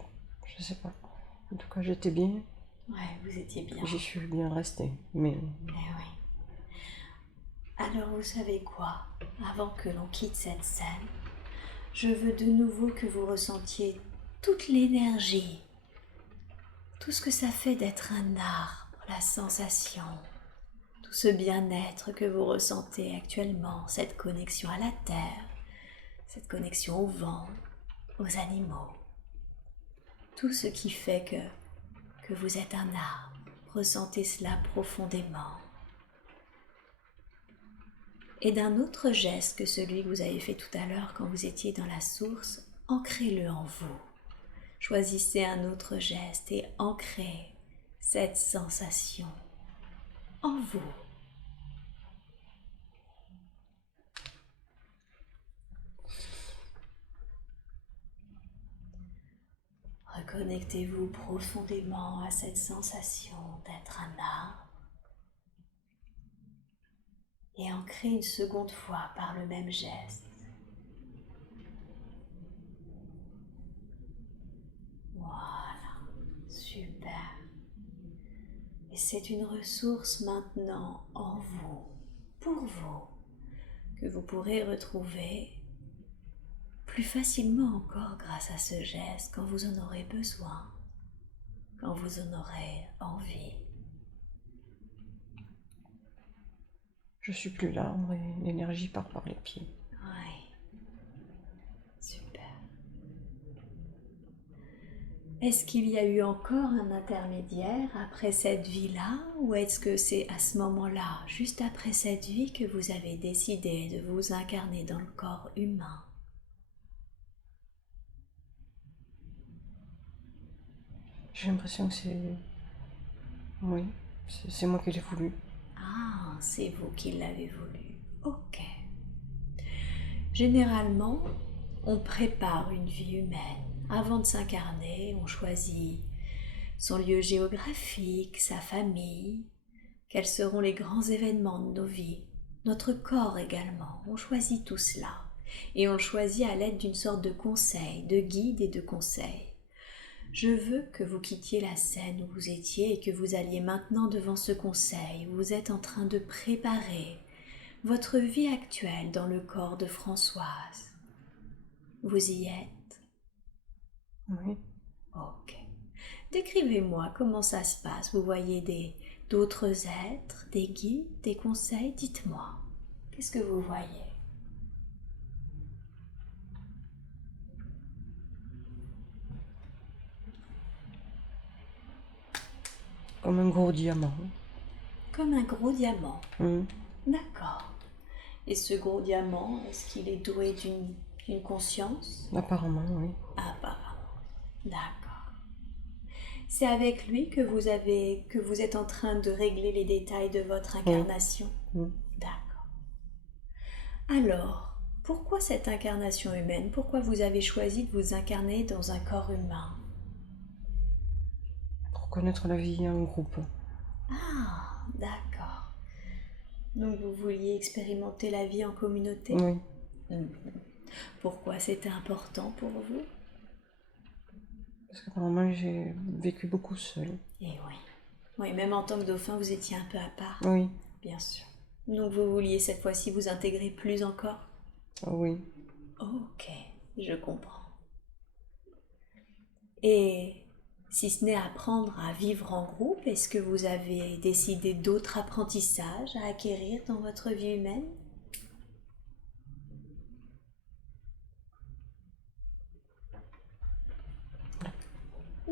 sais pas. En tout cas, j'étais bien. Ouais, vous étiez bien. J'y suis bien restée. Mais Eh oui. Alors vous savez quoi? Avant que l'on quitte cette scène, je veux de nouveau que vous ressentiez toute l'énergie, tout ce que ça fait d'être un arbre, la sensation, tout ce bien-être que vous ressentez actuellement, cette connexion à la terre, cette connexion au vent, aux animaux, tout ce qui fait que vous êtes un arbre. Ressentez cela profondément. Et d'un autre geste que celui que vous avez fait tout à l'heure quand vous étiez dans la source, ancrez-le en vous. Choisissez un autre geste et ancrez cette sensation en vous. Reconnectez-vous profondément à cette sensation d'être un arbre et ancrez une seconde fois par le même geste. Voilà, super. Et c'est une ressource maintenant en vous, pour vous, que vous pourrez retrouver plus facilement encore grâce à ce geste quand vous en aurez besoin, quand vous en aurez envie. je suis plus là, et l'énergie part par les pieds. Oui, super. Est-ce qu'il y a eu encore un intermédiaire après cette vie-là, ou est-ce que c'est à ce moment-là, juste après cette vie, que vous avez décidé de vous incarner dans le corps humain? J'ai l'impression que c'est... Oui, c'est moi qui l'ai voulu. Ah, c'est vous qui l'avez voulu. Ok. Généralement, on prépare une vie humaine. Avant de s'incarner, on choisit son lieu géographique, sa famille, quels seront les grands événements de nos vies, notre corps également. On choisit tout cela. Et on le choisit à l'aide d'une sorte de conseil, de guide et de conseil. Je veux que vous quittiez la scène où vous étiez et que vous alliez maintenant devant ce conseil où vous êtes en train de préparer votre vie actuelle dans le corps de Françoise. Vous y êtes? Oui. Ok. Décrivez-moi comment ça se passe. Vous voyez d'autres êtres, des guides, des conseils? Dites-moi. Qu'est-ce que vous voyez? Comme un gros diamant. Comme un gros diamant. Mm. D'accord. Et ce gros diamant, est-ce qu'il est doué d'une conscience? Apparemment, oui. Apparemment. D'accord. C'est avec lui que vous êtes en train de régler les détails de votre incarnation? Mm. D'accord. Alors, pourquoi cette incarnation humaine? Pourquoi vous avez choisi de vous incarner dans un corps humain? Pour connaître la vie en groupe. Ah, d'accord. Donc vous vouliez expérimenter la vie en communauté? Oui. Pourquoi c'était important pour vous? Parce qu'apparemment, j'ai vécu beaucoup seul. Eh oui. Oui, même en tant que dauphin, vous étiez un peu à part. Oui. Bien sûr. Donc vous vouliez cette fois-ci vous intégrer plus encore? Oui. Ok, je comprends. Et si ce n'est apprendre à vivre en groupe, est-ce que vous avez décidé d'autres apprentissages à acquérir dans votre vie humaine?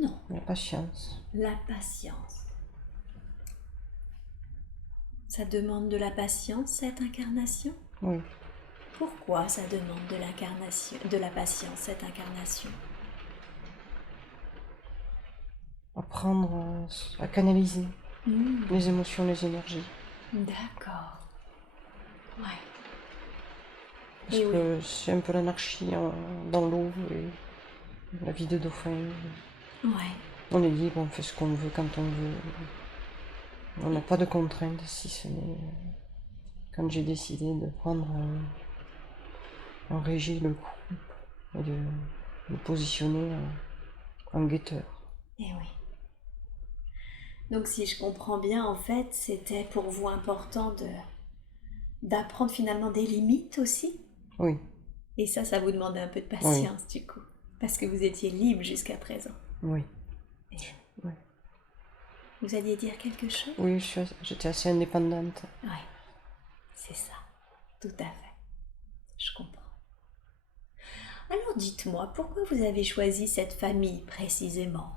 Non. La patience. La patience. Ça demande de la patience, cette incarnation? Oui. Pourquoi ça demande de la patience, cette incarnation? Apprendre à canaliser les émotions, les énergies. D'accord. Ouais. Parce Et que c'est un peu l'anarchie dans l'eau et la vie de dauphin. Ouais. On est libre, on fait ce qu'on veut quand on veut. On n'a pas de contraintes, si ce n'est quand j'ai décidé de prendre en régie le groupe et de me positionner en guetteur. Et oui. Donc si je comprends bien, en fait, c'était pour vous important d'apprendre finalement des limites aussi. Oui. Et ça vous demandait un peu de patience du coup. Parce que vous étiez libre jusqu'à présent. Oui. Et Oui. vous alliez dire quelque chose? Oui, j'étais assez indépendante. Oui, c'est ça. Tout à fait. Je comprends. Alors dites-moi, pourquoi vous avez choisi cette famille précisément?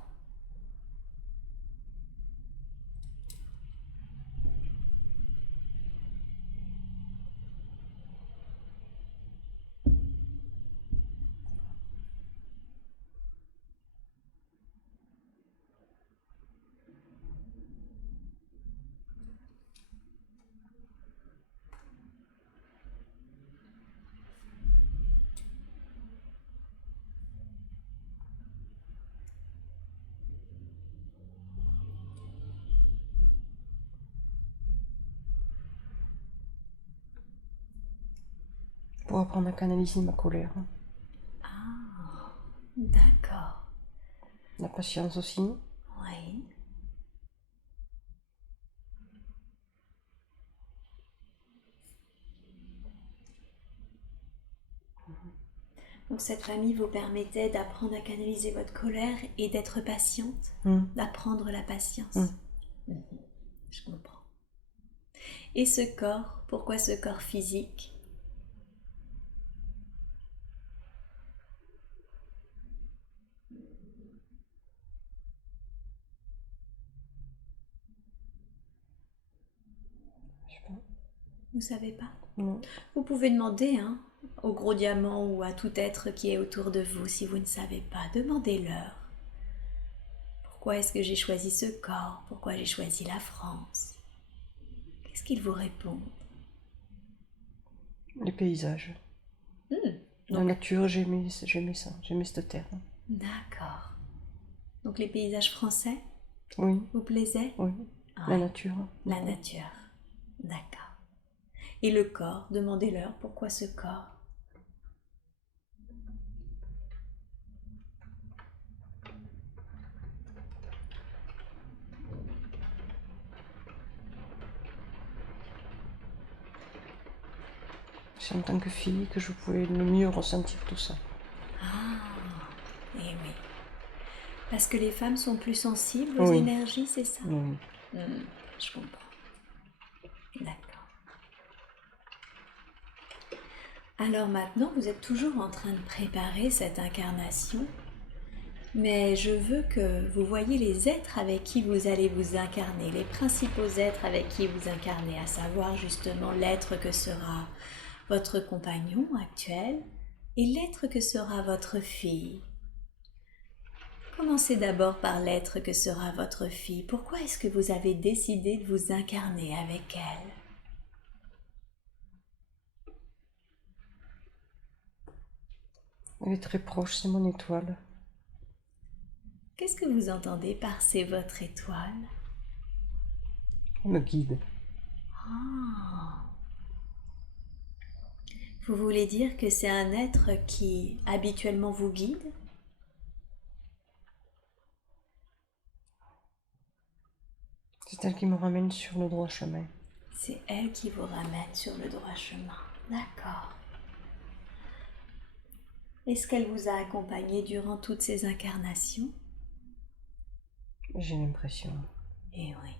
Pour apprendre à canaliser ma colère. Ah, d'accord. La patience aussi. Oui. Donc cette famille vous permettait d'apprendre à canaliser votre colère et d'être patiente, d'apprendre la patience. Je comprends. Et ce corps, pourquoi ce corps physique? Je sais pas. Vous savez pas? Non. Vous pouvez demander au gros diamant ou à tout être qui est autour de vous si vous ne savez pas. Demandez-leur. Pourquoi est-ce que j'ai choisi ce corps? Pourquoi j'ai choisi la France? Qu'est-ce qu'ils vous répondent? Les paysages. La Donc, nature, j'aimais ça, j'aimais cette terre. d'accord. Donc les paysages français Oui. vous plaisaient? Oui. Ah, La nature. la nature. D'accord. Et le corps, demandez-leur pourquoi ce corps? C'est en tant que fille que je pouvais le mieux ressentir tout ça. Ah, eh oui. Parce que les femmes sont plus sensibles aux Oui. énergies, c'est ça? Oui. Je comprends. D'accord. Alors maintenant, vous êtes toujours en train de préparer cette incarnation, mais je veux que vous voyiez les êtres avec qui vous allez vous incarner, les principaux êtres avec qui vous incarnez, à savoir justement l'être que sera votre compagnon actuel et l'être que sera votre fille. Commencez d'abord par l'être que sera votre fille. Pourquoi est-ce que vous avez décidé de vous incarner avec elle? Elle est très proche, c'est mon étoile. Qu'est-ce que vous entendez par c'est votre étoile? Elle me guide. Ah. Vous voulez dire que c'est un être qui habituellement vous guide? C'est elle qui me ramène sur le droit chemin. C'est elle qui vous ramène sur le droit chemin. D'accord. Est-ce qu'elle vous a accompagné durant toutes ces incarnations? J'ai l'impression. Eh oui.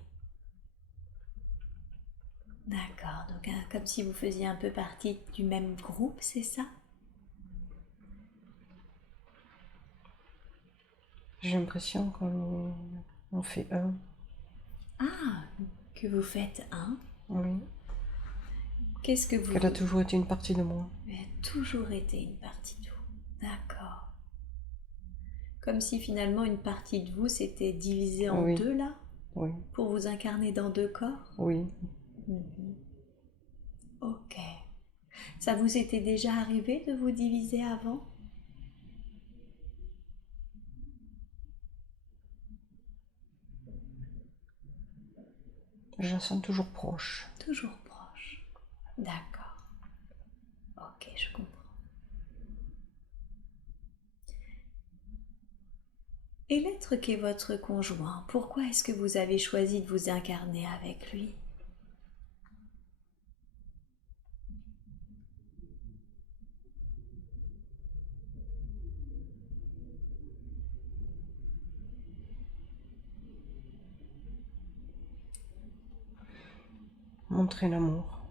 D'accord, donc comme si vous faisiez un peu partie du même groupe, c'est ça? J'ai l'impression qu'on fait un. Ah, que vous faites un. Oui. Qu'est-ce que vous... Qu'elle a toujours été une partie de moi. Elle a toujours été une partie de vous. D'accord. Comme si finalement une partie de vous s'était divisée en Oui. deux là, Oui. pour vous incarner dans deux corps? Oui. Ok. Ça vous était déjà arrivé de vous diviser avant? Je la sens toujours proche. Toujours proche. D'accord. Ok, je comprends. Et l'être qu'est votre conjoint, pourquoi est-ce que vous avez choisi de vous incarner avec lui? Montrer l'amour.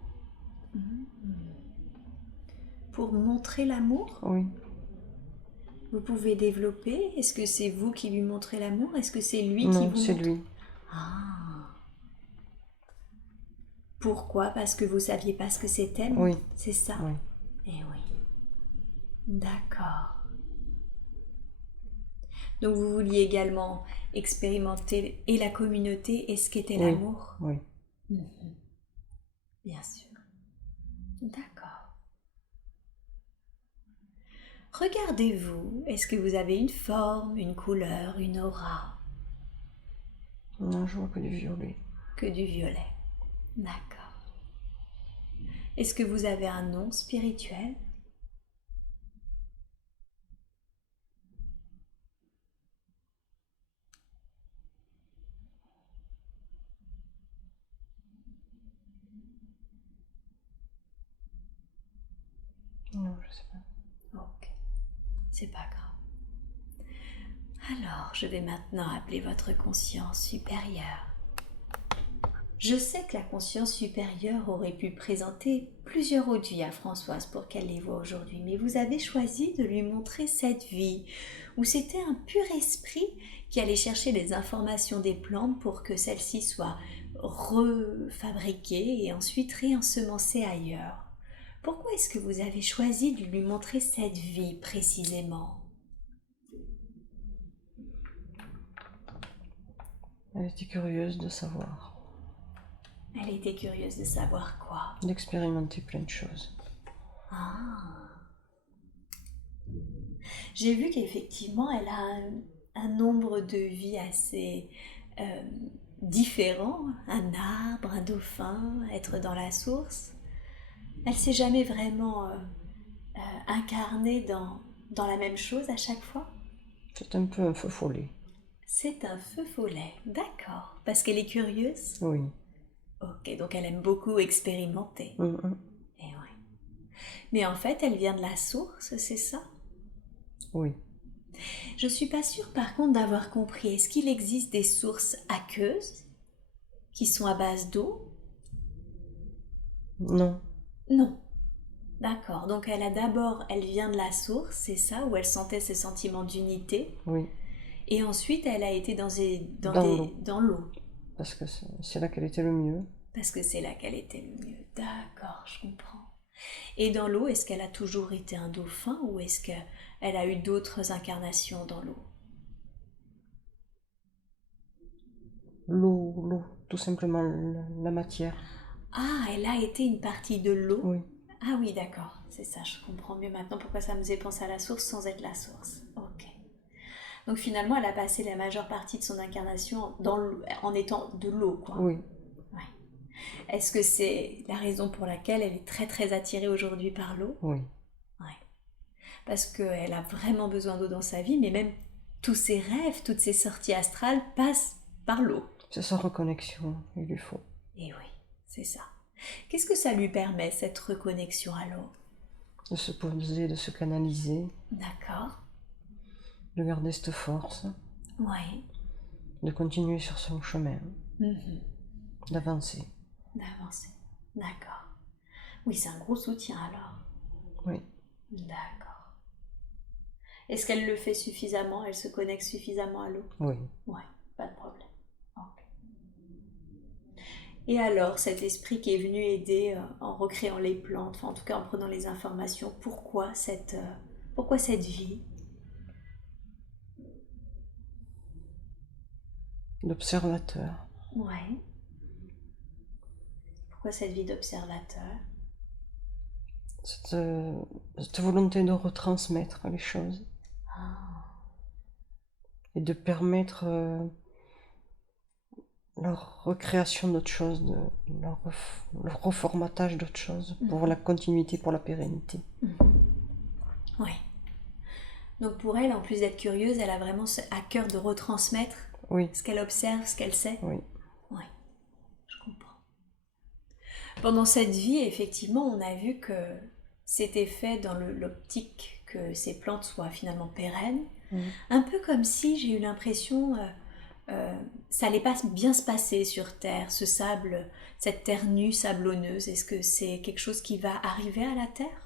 Pour montrer l'amour? Oui. Vous pouvez développer? Est-ce que c'est vous qui lui montrez l'amour? Est-ce que c'est lui qui Non, vous c'est montre? lui. Ah. Pourquoi? Parce que vous saviez pas ce que c'était? Oui. C'est ça? Oui. Eh oui. D'accord. Donc vous vouliez également expérimenter et la communauté et ce qu'était Oui. l'amour? Oui. Bien sûr. D'accord. Regardez-vous. Est-ce que vous avez une forme, une couleur, une aura? Non, je vois que du violet. Que du violet. D'accord. Est-ce que vous avez un nom spirituel? Non, je sais pas. Ok. C'est pas grave. Alors, je vais maintenant appeler votre conscience supérieure. Je sais que la conscience supérieure aurait pu présenter plusieurs autres vies à Françoise pour qu'elle les voie aujourd'hui, mais vous avez choisi de lui montrer cette vie où c'était un pur esprit qui allait chercher les informations des plantes pour que celles-ci soient refabriquées et ensuite réensemencées ailleurs. Pourquoi est-ce que vous avez choisi de lui montrer cette vie précisément? Elle était curieuse de savoir. Elle était curieuse de savoir quoi? D'expérimenter plein de choses. Ah. J'ai vu qu'effectivement, elle a un nombre de vies assez différents. Un arbre, un dauphin, être dans la source. Elle s'est jamais vraiment incarnée dans la même chose à chaque fois. C'est un peu un feu follet. C'est un feu follet, d'accord. Parce qu'elle est curieuse? Oui. Ok, donc elle aime beaucoup expérimenter. Eh ouais. Mais en fait, elle vient de la source, c'est ça? Oui. Je suis pas sûre par contre d'avoir compris. Est-ce qu'il existe des sources aqueuses qui sont à base d'eau? Non, Non. D'accord. Donc elle vient de la source, c'est ça, où elle sentait ses sentiments d'unité. oui, Et ensuite, elle a été dans l'eau, dans l'eau. parce que c'est là qu'elle était le mieux. Parce que c'est là qu'elle était le mieux. D'accord, je comprends. Et dans l'eau, est-ce qu'elle a toujours été un dauphin ou est-ce qu'elle a eu d'autres incarnations dans l'eau? L'eau, tout simplement, la matière. Ah, elle a été une partie de l'eau. Oui, Ah oui, d'accord, c'est ça, je comprends mieux maintenant pourquoi ça me faisait penser à la source sans être la source. Ok. Donc finalement, elle a passé la majeure partie de son incarnation en étant de l'eau, quoi. oui, Ouais. Est-ce que c'est la raison pour laquelle elle est très très attirée aujourd'hui par l'eau? oui. Ouais. Parce qu'elle a vraiment besoin d'eau dans sa vie, mais même tous ses rêves, toutes ses sorties astrales passent par l'eau. C'est sa reconnexion, il lui faut. Et oui, c'est ça. Qu'est-ce que ça lui permet, cette reconnexion à l'eau? De se poser, de se canaliser, D'accord. de garder cette force, Oui. de continuer sur son chemin, Mhm. d'avancer. D'avancer. D'accord. Oui, c'est un gros soutien alors. Oui, D'accord. Est-ce qu'elle le fait suffisamment? Elle se connecte suffisamment à l'eau? oui. Ouais, pas de problème. Ok. Et alors, cet esprit qui est venu aider en recréant les plantes, enfin, en tout cas en prenant les informations, pourquoi cette vie? L'observateur. Ouais. Pourquoi cette vie d'observateur? Cette volonté de retransmettre les choses Ah. et de permettre leur recréation d'autres choses, leur reformatage d'autres choses pour la continuité, pour la pérennité. Ouais. Donc pour elle, en plus d'être curieuse, elle a vraiment à cœur de retransmettre Oui, ce qu'elle observe, ce qu'elle sait. oui, Ouais, je comprends. Pendant cette vie, effectivement, on a vu que c'était fait dans l'optique que ces plantes soient finalement pérennes. Un peu comme si j'ai eu l'impression ça allait pas bien se passer sur Terre, ce sable, cette terre nue, sablonneuse. Est-ce que c'est quelque chose qui va arriver à la Terre?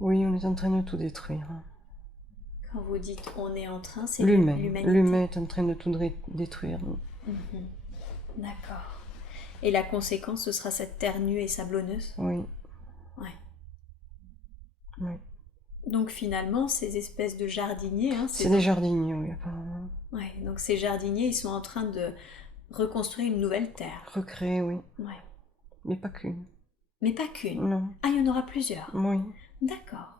oui, on est en train de tout détruire. Quand vous dites on est en train, c'est L'humain l'humanité. est en train de tout détruire. D'accord. Et la conséquence, ce sera cette terre nue et sablonneuse? Oui, Ouais. oui. Donc finalement, ces espèces de jardiniers, hein, C'est des jardiniers, oui, apparemment. Ouais, donc ces jardiniers, ils sont en train de reconstruire une nouvelle terre. Recréer, oui, Ouais. mais pas qu'une. Mais pas qu'une. Non, Ah, il y en aura plusieurs. oui, D'accord.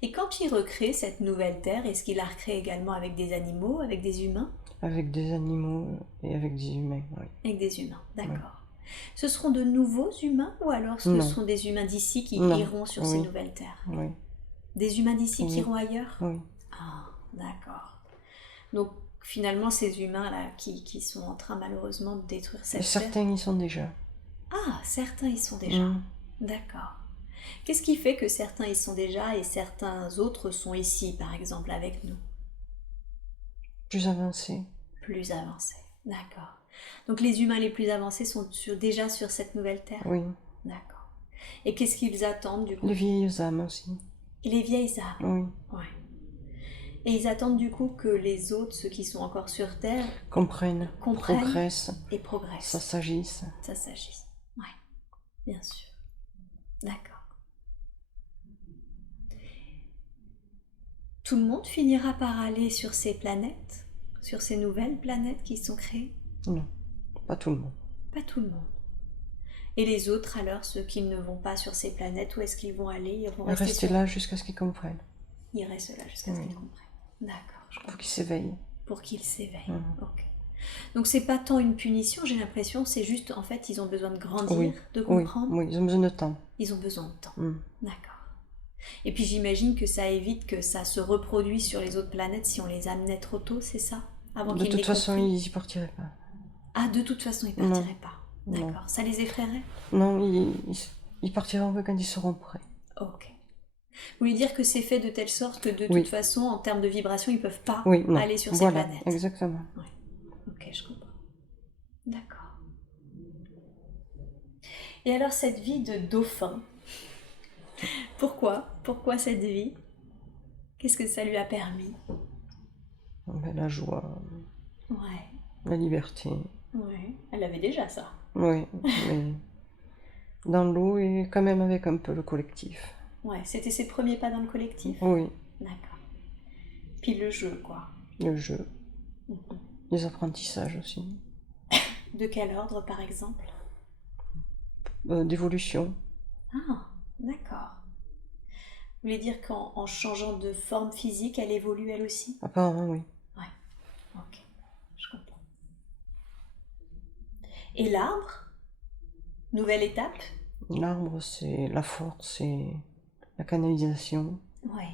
Et quand il recrée cette nouvelle terre, est-ce qu'il la recrée également avec des animaux, avec des humains? avec des animaux et avec des humains, oui. Avec des humains, d'accord. Ce seront de nouveaux humains ou alors ce Non. sont des humains d'ici qui Non. iront sur ces Oui. nouvelles terres? Oui, Des humains d'ici qui Oui. iront ailleurs? oui. Ah, d'accord. Donc finalement, ces humains-là qui sont en train malheureusement de détruire Et cette terre. certains y sont déjà. Ah, certains y sont déjà. Mm. D'accord. Qu'est-ce qui fait que certains y sont déjà et certains autres sont ici, par exemple, avec nous? Plus avancés. Plus avancés. D'accord. Donc les humains les plus avancés sont déjà sur cette nouvelle terre? Oui. D'accord. Et qu'est-ce qu'ils attendent du coup? Les vieilles âmes aussi. Les vieilles âmes. Oui. Ouais. Et ils attendent du coup que les autres, ceux qui sont encore sur Terre, Comprennent, progressent, et progressent. ça s'agisse. Ça s'agisse. Ouais, bien sûr. D'accord. Tout le monde finira par aller sur ces planètes, sur ces nouvelles planètes qui sont créées? Non, pas tout le monde. Pas tout le monde. Et les autres alors, ceux qui ne vont pas sur ces planètes, où est-ce qu'ils vont aller? Ils vont Rester là jusqu'à ce qu'ils comprennent. Ils restent là jusqu'à ce qu'ils comprennent. D'accord, je comprends. Pour qu'ils s'éveillent. Pour qu'ils s'éveillent. Ok. Donc c'est pas tant une punition, j'ai l'impression, c'est juste en fait ils ont besoin de grandir, de comprendre. Oui, ils ont besoin de temps. Ils ont besoin de temps. Mm. D'accord. Et puis j'imagine que ça évite que ça se reproduise sur les autres planètes si on les amenait trop tôt, c'est ça? Avant De qu'ils toute n'aient façon, compris. ils y partiraient pas. Ah, de toute façon, ils partiraient pas. D'accord. Non. Ça les effraierait? Non, ils partiront que quand ils seront prêts. Ok. Vous voulez dire que c'est fait de telle sorte que de Oui. toute façon, en termes de vibration, ils ne peuvent pas Oui, non. aller sur ces Voilà, planètes. exactement. Ok, je comprends. D'accord. Et alors cette vie de dauphin, pourquoi cette vie? Qu'est-ce que ça lui a permis? Ben, la joie, Ouais, la liberté. ouais. Elle avait déjà ça. Oui, mais dans l'eau et quand même avec un peu le collectif. Ouais, c'était ses premiers pas dans le collectif? Oui, D'accord. Puis le jeu, quoi. le jeu, Mhm. les apprentissages aussi, De quel ordre, par exemple? d'évolution. Ah, d'accord. Vous voulez dire qu'en changeant de forme physique, elle évolue elle aussi? Apparemment, oui. Ouais, ok, je comprends. Et l'arbre? Nouvelle étape? L'arbre, c'est la force, c'est la canalisation, Ouais,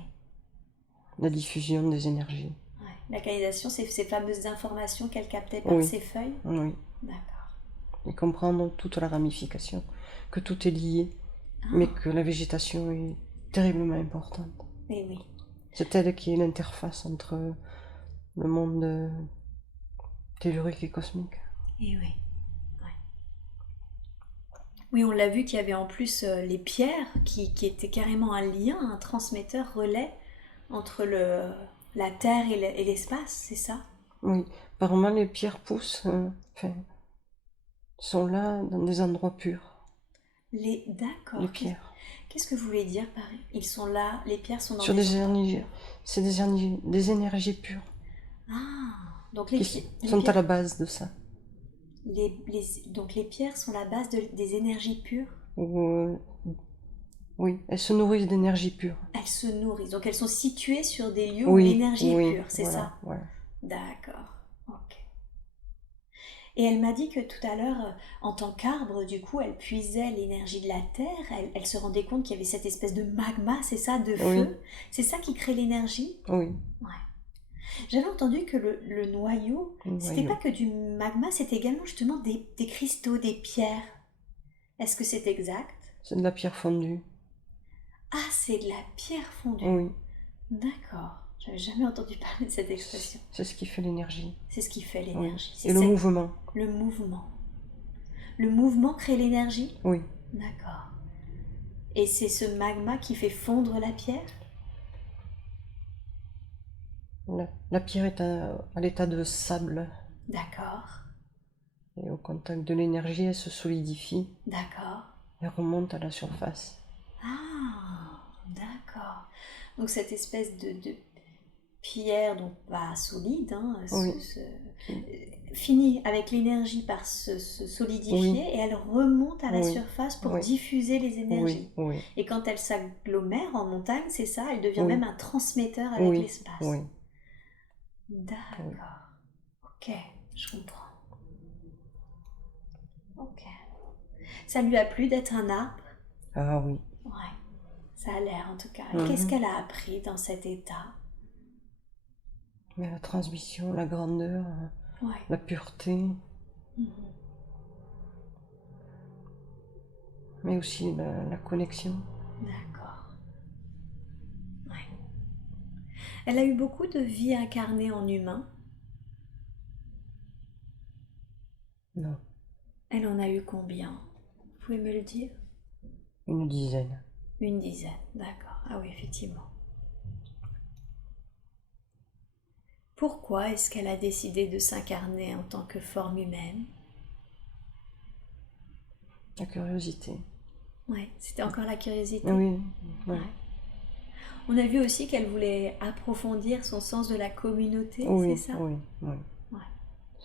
la diffusion des énergies. ouais. La canalisation, c'est ces fameuses informations qu'elle captait par Oui. ses feuilles? Oui, D'accord. et comprendre toute la ramification, que tout est lié, mais que la végétation est terriblement importante. Eh oui. C'est elle qui est l'interface entre le monde tellurique et cosmique. Eh oui. Ouais. Oui, on l'a vu qu'il y avait en plus les pierres qui étaient carrément un lien, un transmetteur relais entre la Terre et l'espace, c'est ça? Oui, apparemment les pierres poussent, sont là dans des endroits purs, D'accord. les pierres. Qu'est-ce que vous voulez dire par ils sont là, les pierres sont dans Sur des des endroits énergies, purs? c'est des énergies pures Ah, donc qui sont à la base de ça. donc les pierres sont la base des énergies pures? Ou, oui, elles se nourrissent d'énergie pure. Elles se nourrissent, donc elles sont situées sur des lieux où Oui, l'énergie est oui, pure, c'est voilà, ça? voilà. D'accord, ok. Et elle m'a dit que tout à l'heure, en tant qu'arbre, du coup, elle puisait l'énergie de la terre, elle se rendait compte qu'il y avait cette espèce de magma, c'est ça, de Oui. feu? C'est ça qui crée l'énergie? Oui, Ouais. J'avais entendu que le noyau, le c'était noyau. pas que du magma, c'était également justement des cristaux, des pierres. Est-ce que c'est exact? C'est de la pierre fondue. Ah, c'est de la pierre fondue. Oui, D'accord. J'avais jamais entendu parler de cette expression. c'est ce qui fait l'énergie. C'est ce qui fait Oui. l'énergie. Et le mouvement. Le mouvement. Le mouvement crée l'énergie? Oui. D'accord. Et c'est ce magma qui fait fondre la pierre? La pierre est à l'état de sable. D'accord. Et au contact de l'énergie, elle se solidifie D'accord. et remonte à la surface. Ah, d'accord. Donc cette espèce de pierre, donc pas solide, hein, Oui. finit avec l'énergie par se solidifier Oui. et elle remonte à la Oui. surface pour Oui. diffuser les énergies. Oui, oui. Et quand elle s'agglomère en montagne, c'est ça, elle devient Oui. même un transmetteur avec Oui. l'espace. Oui. D'accord. Ok, je comprends. Ok. Ça lui a plu d'être un arbre? Ah oui. Ouais, ça a l'air en tout cas. Mhm. Qu'est-ce qu'elle a appris dans cet état? Mais la transmission, la grandeur, Ouais. la pureté, Mhm. mais aussi la connexion. D'accord. Ouais. Elle a eu beaucoup de vies incarnées en humain. Non, Elle en a eu combien? Vous pouvez me le dire? une dizaine. Une dizaine, d'accord. Ah oui, effectivement. Pourquoi est-ce qu'elle a décidé de s'incarner en tant que forme humaine? La curiosité. Ouais, c'était encore la curiosité. Oui, oui. Ouais. On a vu aussi qu'elle voulait approfondir son sens de la communauté, Oui, c'est ça? oui, oui. Ouais.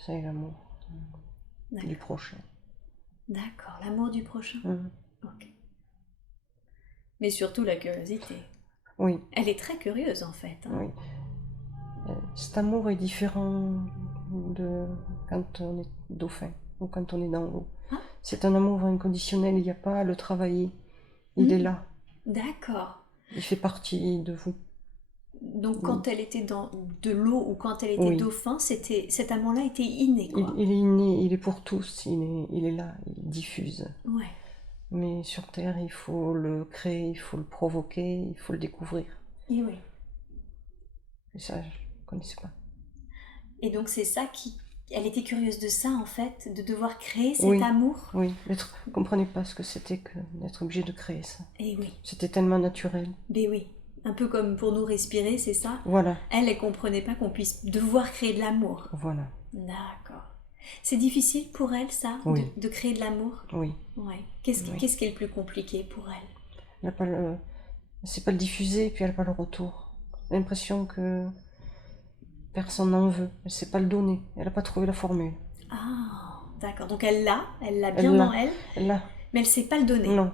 C'est l'amour du D'accord. prochain. D'accord, l'amour du prochain. Mhm. Ok. Mais surtout la curiosité. Oui, Elle est très curieuse en fait. Hein. oui. Cet amour est différent de quand on est dauphin ou quand on est dans l'eau. Ah. C'est un amour inconditionnel, il n'y a pas à le travailler. Il est là, D'accord. il fait partie de vous. Donc quand elle était dans de l'eau ou quand elle était Oui. dauphin, cet amour-là était inné, quoi. Il est inné, il est pour tous, il est là, il diffuse. Ouais. Mais sur Terre, il faut le créer, il faut le provoquer, il faut le découvrir. Et oui. Et ça, je ne connaissais pas. Et donc c'est ça qui... Elle était curieuse de ça en fait, de devoir créer cet Oui, amour. oui. Je ne comprenais pas ce que c'était que d'être obligé de créer ça. Et oui. C'était tellement naturel. Ben oui. Un peu comme pour nous respirer, c'est ça. Voilà, Elle comprenait pas qu'on puisse devoir créer de l'amour. voilà. D'accord. C'est difficile pour elle, ça, Oui. de créer de l'amour? Oui. Ouais. Qu'est-ce Oui. qui est le plus compliqué pour elle? Elle n'a pas le... C'est pas le diffuser et puis elle n'a pas le retour. L'impression que personne n'en veut. Elle ne sait pas le donner. Elle n'a pas trouvé la formule. Ah, d'accord. Donc elle l'a Elle bien l'a. dans elle, Elle l'a. mais elle sait pas le donner. Non,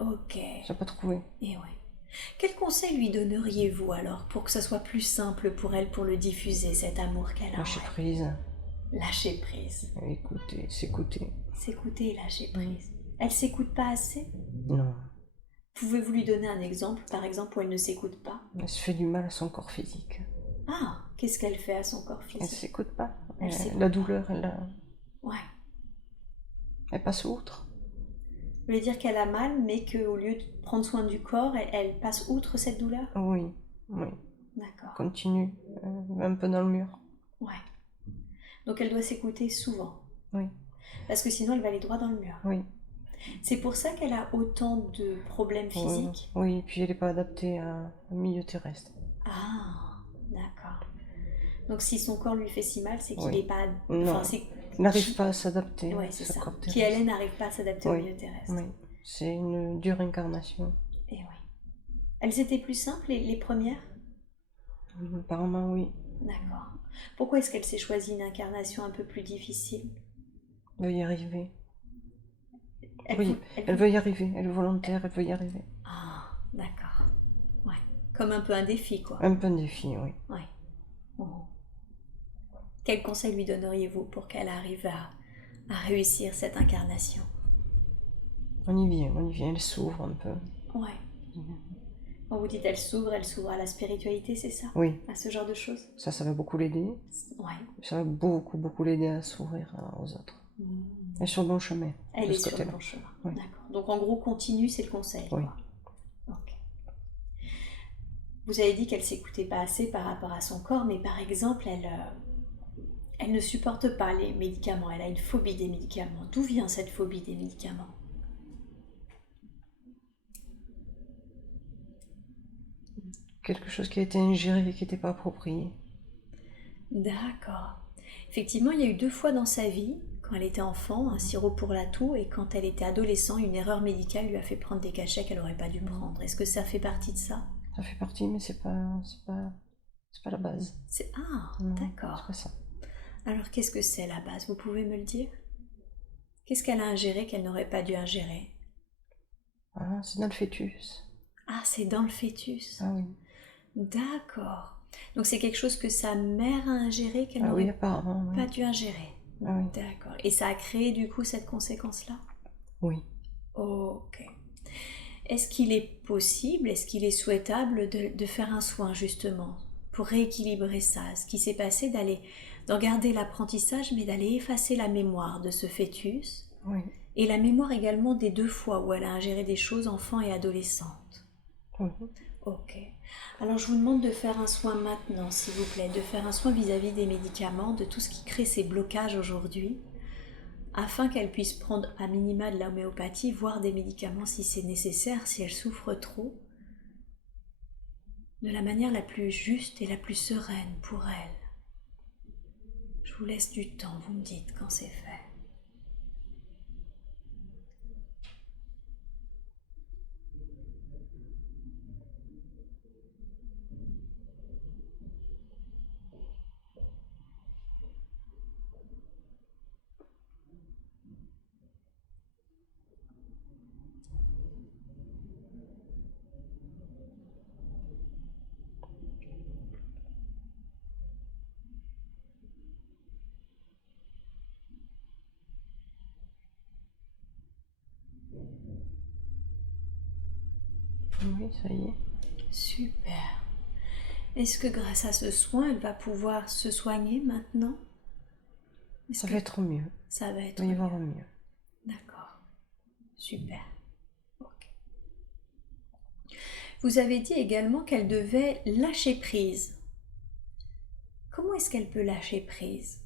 Ok. je l'ai pas trouvé. Et ouais. Quel conseil lui donneriez-vous alors pour que ça soit plus simple pour elle pour le diffuser, cet amour qu'elle a en Lâcher elle? prise. Lâcher prise. Écouter, s'écouter. S'écouter et lâcher prise. Elle s'écoute pas assez? Non. Pouvez-vous lui donner un exemple, par exemple, où elle ne s'écoute pas? Elle se fait du mal à son corps physique. Ah, qu'est-ce qu'elle fait à son corps Elle physique? s'écoute pas. Elle s'écoute La pas. douleur, Ouais. elle passe outre. Vous voulez dire qu'elle a mal, mais qu'au lieu de prendre soin du corps, elle passe outre cette douleur? Oui, oui. D'accord. Continue. Un peu dans le mur. Ouais. Donc elle doit s'écouter souvent. Oui, Parce que sinon elle va aller droit dans le mur. oui. C'est pour ça qu'elle a autant de problèmes physiques? Oui, puis elle n'est pas adaptée à un milieu terrestre. Ah, d'accord. Donc si son corps lui fait si mal, c'est qu'il Oui. n'est pas... Non. Enfin, c'est... Elle n'arrive pas à s'adapter Ouais, à c'est ce ça. corps terrestre. Qui, elle, n'arrive pas à s'adapter au Oui, milieu terrestre. oui. C'est une dure incarnation. Et oui. Elles étaient plus simples, les premières? Apparemment, oui. D'accord. Pourquoi est-ce qu'elle s'est choisie une incarnation un peu plus difficile? Elle veut y arriver. Elle, Oui, vou- elle veut y arriver. Elle est volontaire, elle veut y arriver. Ah, d'accord. Ouais. Comme un peu un défi, quoi. Un peu un défi, oui. Ouais. Oh. Quel conseil lui donneriez-vous pour qu'elle arrive à réussir cette incarnation? On y vient, elle s'ouvre un peu. Ouais. Quand vous dites elle s'ouvre à la spiritualité, c'est ça? Oui, À ce genre de choses? ça va beaucoup l'aider. Ouais. Ça va beaucoup, beaucoup l'aider à s'ouvrir aux autres. Elle est sur le bon chemin. Elle de est ce sur le côté-là. bon chemin. Oui. D'accord. Donc en gros, continue, c'est le conseil. Oui. Quoi. Ok. Vous avez dit qu'elle s'écoutait pas assez par rapport à son corps, mais par exemple, elle ne supporte pas les médicaments. Elle a une phobie des médicaments. D'où vient cette phobie des médicaments? Quelque chose qui a été ingéré et qui n'était pas approprié. D'accord. Effectivement, il y a eu 2 fois dans sa vie, quand elle était enfant, un sirop pour la toux, et quand elle était adolescent, une erreur médicale lui a fait prendre des cachets qu'elle n'aurait pas dû prendre. Est-ce que ça fait partie de ça? Ça fait partie, mais c'est pas la base. Ah, Non, d'accord. c'est pas ça. Alors qu'est-ce que c'est la base? Vous pouvez me le dire? Qu'est-ce qu'elle a ingéré qu'elle n'aurait pas dû ingérer? Ah, c'est dans le fœtus. Ah, c'est dans le fœtus. Ah oui. D'accord. Donc c'est quelque chose que sa mère a ingéré qu'elle Ah oui, n'aurait apparemment. Oui. pas dû ingérer. Ah oui. D'accord. Et ça a créé du coup cette conséquence-là? Oui. Ok. Est-ce qu'il est possible, est-ce qu'il est souhaitable de faire un soin justement pour rééquilibrer ça? Ce qui s'est passé, d'en garder l'apprentissage, mais d'aller effacer la mémoire de ce fœtus Oui. et la mémoire également des 2 fois où elle a ingéré des choses enfant et adolescente. Oui. Ok. Alors je vous demande de faire un soin maintenant, s'il vous plaît, de faire un soin vis-à-vis des médicaments, de tout ce qui crée ces blocages aujourd'hui, afin qu'elle puisse prendre à minima de l'homéopathie, voire des médicaments si c'est nécessaire, si elle souffre trop, de la manière la plus juste et la plus sereine pour elle. Je vous laisse du temps, vous me dites quand c'est fait. Oui, ça y est. Super. Est-ce que grâce à ce soin, elle va pouvoir se soigner maintenant? Ça va être mieux. Ça va être Il va y mieux. avoir mieux. D'accord. Super. Vous avez dit également qu'elle devait lâcher prise. Comment est-ce qu'elle peut lâcher prise?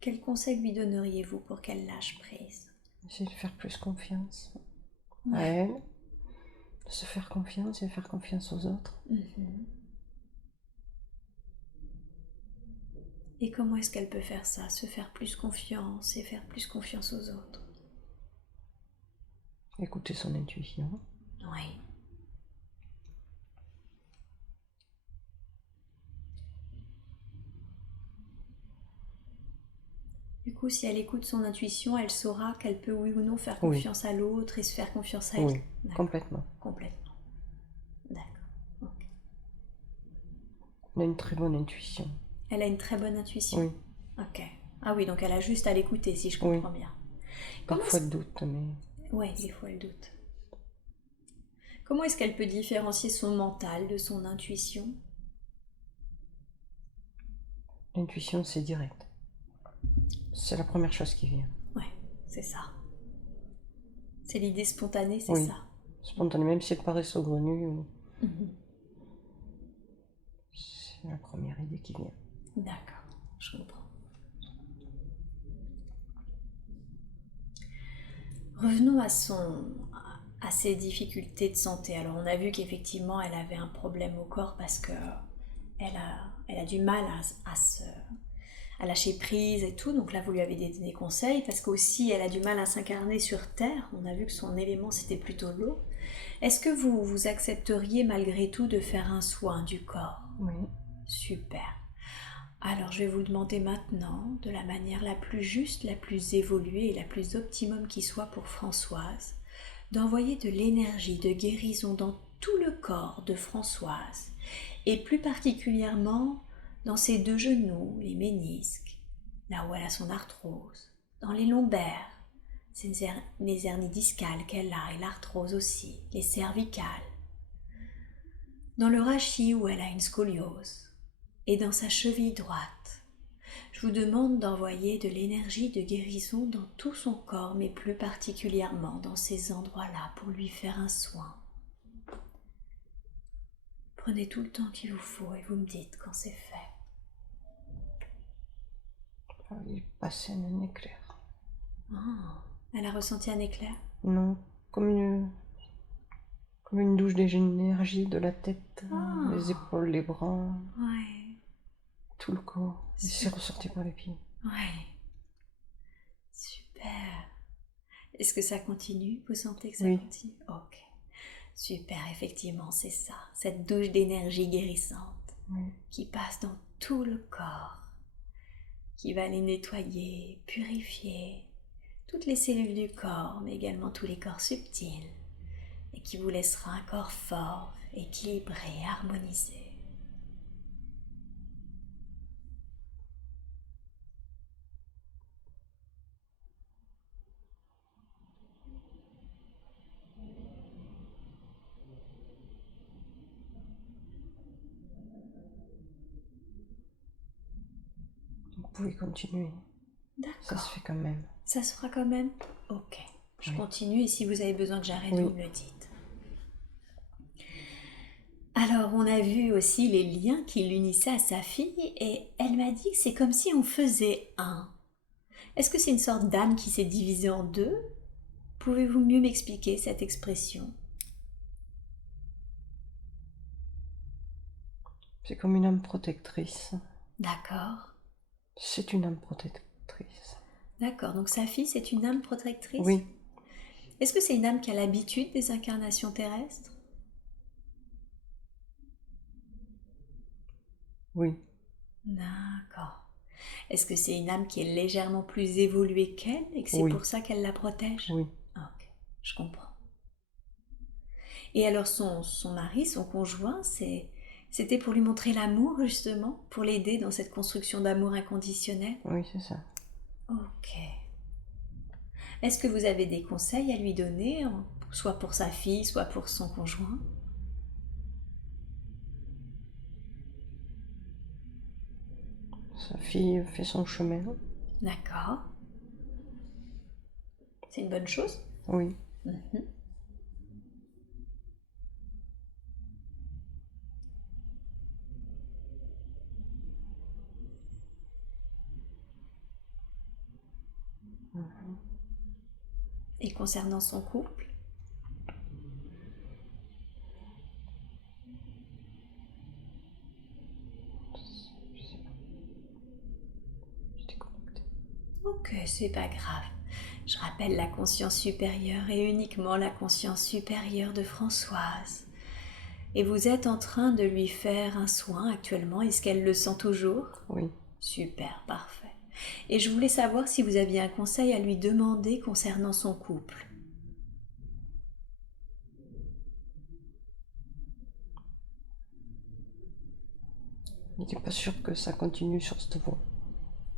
Quel conseil lui donneriez-vous pour qu'elle lâche prise? Essayer de faire plus confiance à Ouais. elle, de se faire confiance et faire confiance aux autres. Mhm. Et comment est-ce qu'elle peut faire ça? Se faire plus confiance et faire plus confiance aux autres? Écouter son intuition. Oui. Du coup, si elle écoute son intuition, elle saura qu'elle peut oui ou non faire Oui. confiance à l'autre et se faire confiance à elle. Oui, D'accord. complètement. Complètement. D'accord. Ok. Elle a une très bonne intuition. Elle a une très bonne intuition. Oui, Ok. Ah oui, donc elle a juste à l'écouter, si je comprends bien. parfois elle doute, mais Ouais, des fois elle doute. Comment est-ce qu'elle peut différencier son mental de son intuition? l'intuition c'est direct. C'est la première chose qui vient. Ouais, c'est ça. C'est l'idée spontanée, c'est Oui, ça. spontané, même si elle paraît saugrenue, Mhm. c'est la première idée qui vient. D'accord, je comprends. Revenons à ses difficultés de santé. Alors on a vu qu'effectivement elle avait un problème au corps parce que elle a du mal à lâcher prise et tout. Donc là vous lui avez donné des conseils parce qu'aussi elle a du mal à s'incarner sur Terre. On a vu que son élément c'était plutôt l'eau. Est-ce que vous accepteriez malgré tout de faire un soin du corps? Oui, Super. Alors je vais vous demander maintenant, de la manière la plus juste, la plus évoluée et la plus optimum qui soit pour Françoise, d'envoyer de l'énergie de guérison dans tout le corps de Françoise, et plus particulièrement dans ses deux genoux, les ménisques, là où elle a son arthrose, dans les lombaires, les hernies discales qu'elle a et l'arthrose aussi, les cervicales, dans le rachis où elle a une scoliose, et dans sa cheville droite. Je vous demande d'envoyer de l'énergie de guérison dans tout son corps, mais plus particulièrement dans ces endroits-là pour lui faire un soin. Prenez tout le temps qu'il vous faut et vous me dites quand c'est fait. il est passé un éclair. Ah, elle a ressenti un éclair? Non, comme une douche d'énergie de la tête, les épaules, les bras, Ouais. tout le corps. Et c'est ressorti par les pieds. Ouais. Super. Est-ce que ça continue? Vous sentez que ça Oui. continue? Ok. Super, effectivement, c'est ça. Cette douche d'énergie guérissante qui passe dans tout le corps, qui va les nettoyer, purifier toutes les cellules du corps, mais également tous les corps subtils, et qui vous laissera un corps fort, équilibré, harmonisé. Vous pouvez continuer. D'accord. Ça se fait quand même. Ça se fera quand même? Ok. Je continue et si vous avez besoin que j'arrête, vous me le dites. Alors, on a vu aussi les liens qui l'unissaient à sa fille et elle m'a dit que c'est comme si on faisait un. Est-ce que c'est une sorte d'âme qui s'est divisée en deux? Pouvez-vous mieux m'expliquer cette expression? C'est comme une âme protectrice. D'accord. C'est une âme protectrice. D'accord, donc sa fille, c'est une âme protectrice? Oui. Est-ce que c'est une âme qui a l'habitude des incarnations terrestres? Oui. D'accord. Est-ce que c'est une âme qui est légèrement plus évoluée qu'elle et que c'est pour ça qu'elle la protège? Oui. Ok, je comprends. Et alors son mari, son conjoint, c'était pour lui montrer l'amour justement, pour l'aider dans cette construction d'amour inconditionnel? Oui, c'est ça. Ok. Est-ce que vous avez des conseils à lui donner, soit pour sa fille, soit pour son conjoint? Sa fille fait son chemin. D'accord. C'est une bonne chose? Oui. Mhm. Et concernant son couple? Je sais pas. J'étais connectée. Ok, c'est pas grave. Je rappelle la conscience supérieure et uniquement la conscience supérieure de Françoise. Et vous êtes en train de lui faire un soin actuellement. Est-ce qu'elle le sent toujours? Oui. Super, parfait. Et je voulais savoir si vous aviez un conseil à lui demander concernant son couple. Il n'était pas sûr que ça continue sur cette voie.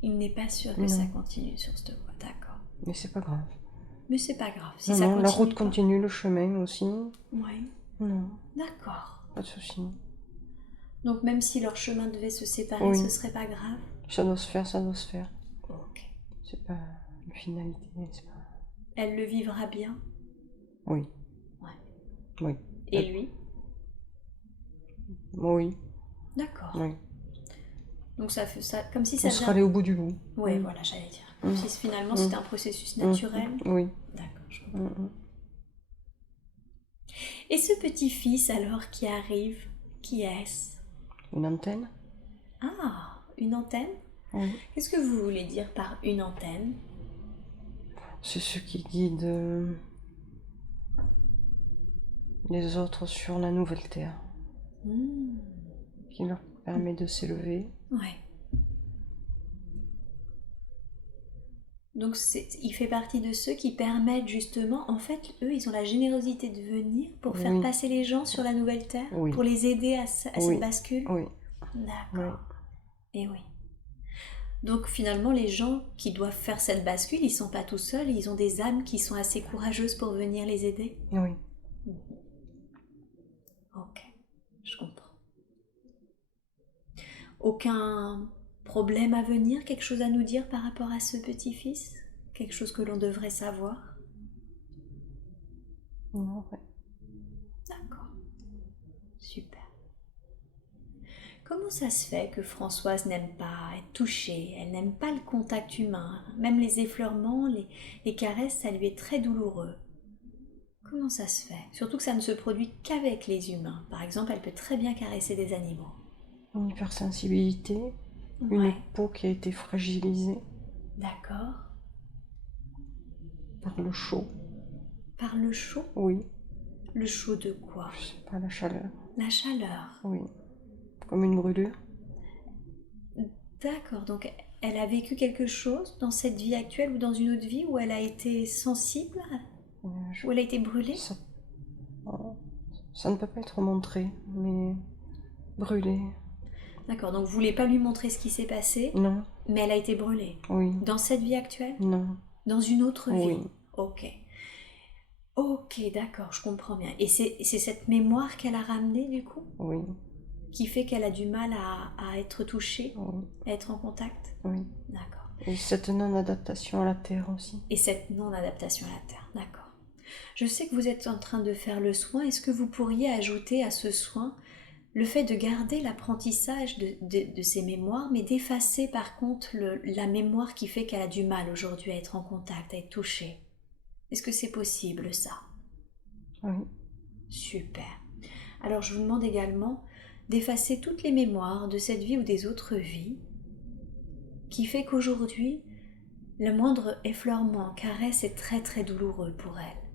Il n'est pas sûr que Non. ça continue sur cette voie, d'accord. Mais c'est pas grave. Mais c'est pas grave. Si Non, ça non, la continue route pas. continue, le chemin aussi. Oui, Non, d'accord. pas de souci. Donc même si leur chemin devait se séparer, Oui. ce serait pas grave? Ça doit se faire, ça doit se faire. Ok. C'est pas une finalité, c'est pas... Elle le vivra bien? Oui. Ouais. Oui. Et lui? Oui. D'accord. Oui. Donc ça fait ça, comme si ça On sera allé au bout du bout. Oui, voilà, j'allais dire. Comme si finalement c'était un processus naturel. Oui. D'accord, je comprends. Et ce petit-fils alors qui arrive, qui est-ce? Une antenne? Ah, une antenne? Oui. Qu'est-ce que vous voulez dire par une antenne? C'est ce qui guide les autres sur la nouvelle terre, qui leur permet de s'élever. Ouais. Donc il fait partie de ceux qui permettent justement, en fait, eux, ils ont la générosité de venir pour faire passer les gens sur la nouvelle terre, pour les aider à cette bascule. Oui. D'accord. Et oui. Donc finalement, les gens qui doivent faire cette bascule, ils ne sont pas tout seuls, ils ont des âmes qui sont assez courageuses pour venir les aider. Oui. Ok, je comprends. Aucun problème à venir, quelque chose à nous dire par rapport à ce petit-fils? Quelque chose que l'on devrait savoir? Non, ouais. D'accord. Super. Comment ça se fait que Françoise n'aime pas être touchée? Elle n'aime pas le contact humain. Même les effleurements, les caresses, ça lui est très douloureux. Comment ça se fait? Surtout que ça ne se produit qu'avec les humains. Par exemple, elle peut très bien caresser des animaux. Une hypersensibilité, une peau qui a été fragilisée. D'accord. Par le chaud. Par le chaud? Oui. Le chaud de quoi? Je sais pas, la chaleur. La chaleur? Oui. Comme une brûlure. D'accord, donc elle a vécu quelque chose dans cette vie actuelle ou dans une autre vie où elle a été sensible? Où elle a été brûlée? Ça ne peut pas être montré, mais brûlée. D'accord, donc vous voulez pas lui montrer ce qui s'est passé? Non. Mais elle a été brûlée? Oui. Dans cette vie actuelle? Non. Dans une autre vie? Oui. Ok. Ok, d'accord, je comprends bien. Et c'est cette mémoire qu'elle a ramenée du coup? Oui. Qui fait qu'elle a du mal à être touchée? Oui. À être en contact? Oui. D'accord. Et cette non-adaptation à la Terre aussi. Et cette non-adaptation à la Terre, d'accord. Je sais que vous êtes en train de faire le soin. Est-ce que vous pourriez ajouter à ce soin le fait de garder l'apprentissage de ces mémoires, mais d'effacer par contre la mémoire qui fait qu'elle a du mal aujourd'hui à être en contact, à être touchée? Est-ce que c'est possible ça? Oui. Super. Alors je vous demande également d'effacer toutes les mémoires de cette vie ou des autres vies qui fait qu'aujourd'hui, le moindre effleurement, caresse est très très douloureux pour elle,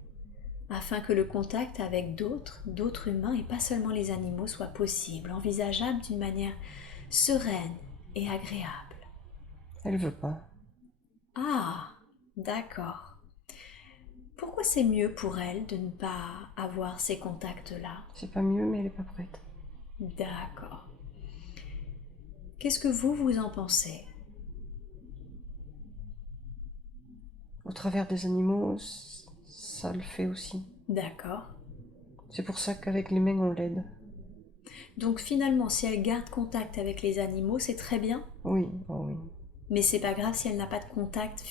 afin que le contact avec d'autres humains et pas seulement les animaux soit possible, envisageable d'une manière sereine et agréable. Elle veut pas. Ah, d'accord. Pourquoi c'est mieux pour elle de ne pas avoir ces contacts-là? C'est pas mieux, mais elle est pas prête. D'accord. Qu'est-ce que vous en pensez? Au travers des animaux, ça le fait aussi. D'accord. C'est pour ça qu'avec les mains, on l'aide. Donc finalement, si elle garde contact avec les animaux, c'est très bien? Oui, oh oui. Mais c'est pas grave si elle n'a pas de contact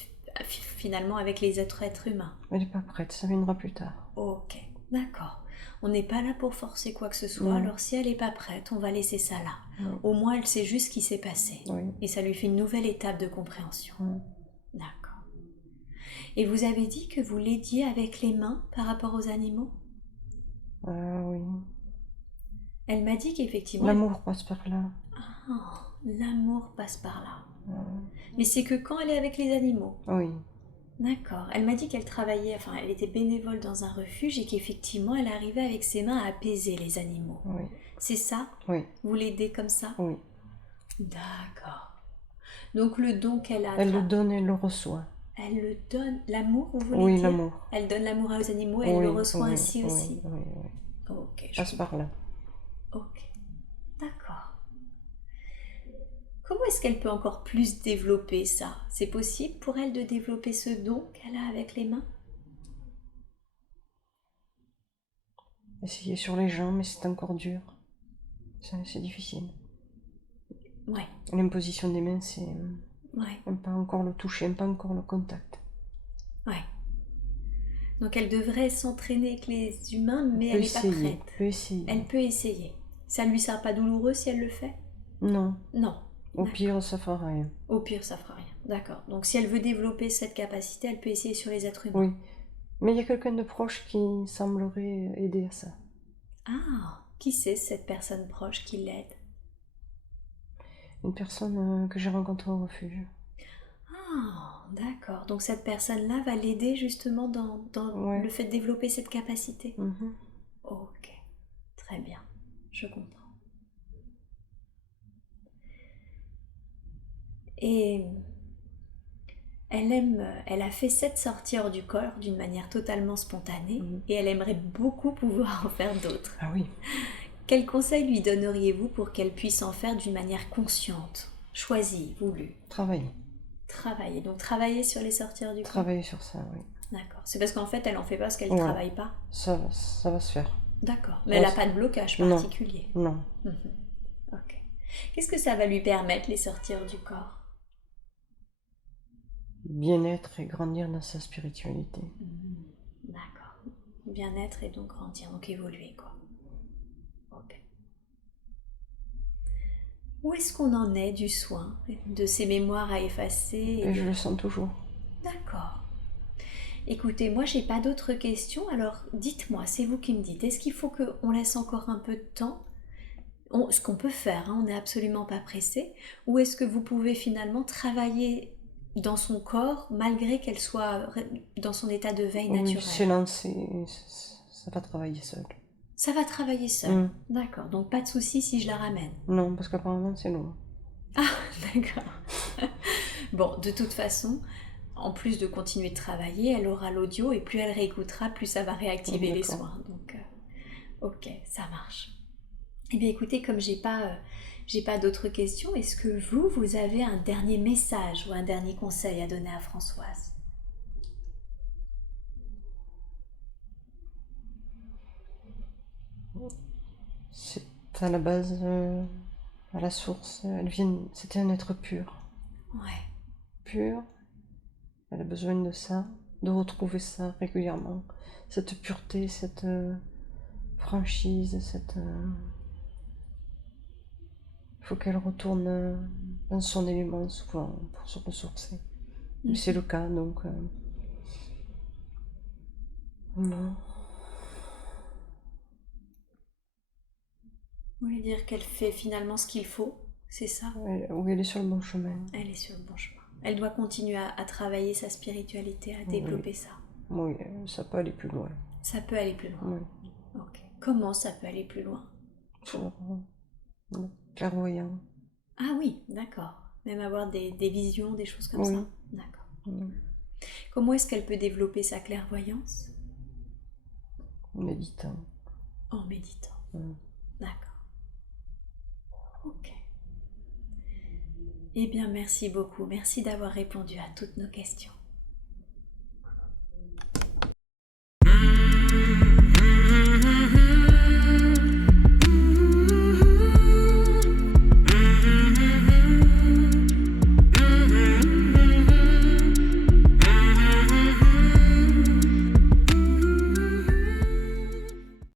finalement avec les êtres humains. Elle n'est pas prête, ça viendra plus tard. Ok, d'accord. On n'est pas là pour forcer quoi que ce soit, alors si elle n'est pas prête, on va laisser ça là. Au moins, elle sait juste ce qui s'est passé. Et ça lui fait une nouvelle étape de compréhension. D'accord. Et vous avez dit que vous l'aidiez avec les mains par rapport aux animaux? Ah oui. Elle m'a dit qu'effectivement... L'amour passe par là. Ah, l'amour passe par là. Ah, Mais c'est que quand elle est avec les animaux. oui. D'accord. Elle m'a dit qu'elle travaillait, enfin, elle était bénévole dans un refuge et qu'effectivement, elle arrivait avec ses mains à apaiser les animaux. Oui. C'est ça? Oui. Vous l'aidez comme ça? Oui. D'accord. Donc le don qu'elle a... Elle le donne et le reçoit. Elle le donne. L'amour, vous voulez Oui, dire? l'amour. Elle donne l'amour aux animaux et elle Oui, le reçoit oui, ainsi oui, aussi. oui, oui. Ok, Passe par là. Ok. D'accord. Comment est-ce qu'elle peut encore plus développer ça? C'est possible pour elle de développer ce don qu'elle a avec les mains? Essayer sur les gens, mais c'est encore dur. C'est difficile. Ouais. L'imposition des mains, c'est... Ouais. N'aime pas encore le toucher, n'aime pas encore le contact. Ouais. Donc elle devrait s'entraîner avec les humains, mais elle n'est pas prête. Peut essayer. Elle peut essayer. Ça ne lui sera pas douloureux si elle le fait? Non. Non. Au pire, ça fera rien. Au pire, ça fera rien. D'accord. Donc si elle veut développer cette capacité, elle peut essayer sur les êtres humains. Oui. Mais il y a quelqu'un de proche qui semblerait aider à ça. Ah, qui c'est cette personne proche qui l'aide? Une personne que j'ai rencontrée au refuge. Ah, d'accord. Donc cette personne-là va l'aider justement dans Ouais. le fait de développer cette capacité. Mhm. Ok, très bien, je comprends. Et elle a fait cette sortie hors du corps d'une manière totalement spontanée et elle aimerait beaucoup pouvoir en faire d'autres. Ah oui. Quel conseil lui donneriez-vous pour qu'elle puisse en faire d'une manière consciente, choisie, voulue? Travailler. Travailler. Donc travailler sur les sorties hors du corps. Travailler sur ça, oui. D'accord. C'est parce qu'en fait, elle en fait pas parce qu'elle ne Ouais. travaille pas. Ça va se faire. D'accord. Mais elle n'a pas de blocage particulier. Non. Ok. Qu'est-ce que ça va lui permettre, les sorties hors du corps? Bien-être et grandir dans sa spiritualité. D'accord. Bien-être et donc grandir, donc évoluer, quoi. Ok. Où est-ce qu'on en est du soin, de ces mémoires à effacer Et je le sens toujours. D'accord. Écoutez, moi j'ai pas d'autres questions, alors dites-moi, c'est vous qui me dites, est-ce qu'il faut qu'on laisse encore un peu de temps? Ce qu'on peut faire, hein, on n'est absolument pas pressé, ou est-ce que vous pouvez finalement travailler dans son corps malgré qu'elle soit dans son état de veille naturel? Oui, c'est lancé, ça va travailler seul. Ça va travailler seul. D'accord, donc pas de souci si je la ramène. Non, parce qu'apparemment c'est long. Ah, d'accord. Bon, de toute façon, en plus de continuer de travailler, elle aura l'audio et plus elle réécoutera, plus ça va réactiver les soins. Donc, ok, ça marche. Eh bien, écoutez, comme j'ai pas d'autres questions, est-ce que vous avez un dernier message ou un dernier conseil à donner à Françoise? C'est à la base, à la source, c'était un être pur. Ouais. Pur. Elle a besoin de ça, de retrouver ça régulièrement. Cette pureté, cette franchise, il faut qu'elle retourne dans son élément souvent pour se ressourcer. Mais c'est le cas, donc... Non. Vous voulez dire qu'elle fait finalement ce qu'il faut, c'est ça? Oui, elle est sur le bon chemin. Elle est sur le bon chemin. Elle doit continuer à travailler sa spiritualité, à développer ça. Oui, ça peut aller plus loin. Ça peut aller plus loin. Oui. Ok. Comment ça peut aller plus loin? Clairvoyant. Ah oui, d'accord. Même avoir des visions, des choses comme ça. D'accord. Comment est-ce qu'elle peut développer sa clairvoyance? En méditant. En méditant. D'accord. Ok. Eh bien, merci beaucoup. Merci d'avoir répondu à toutes nos questions.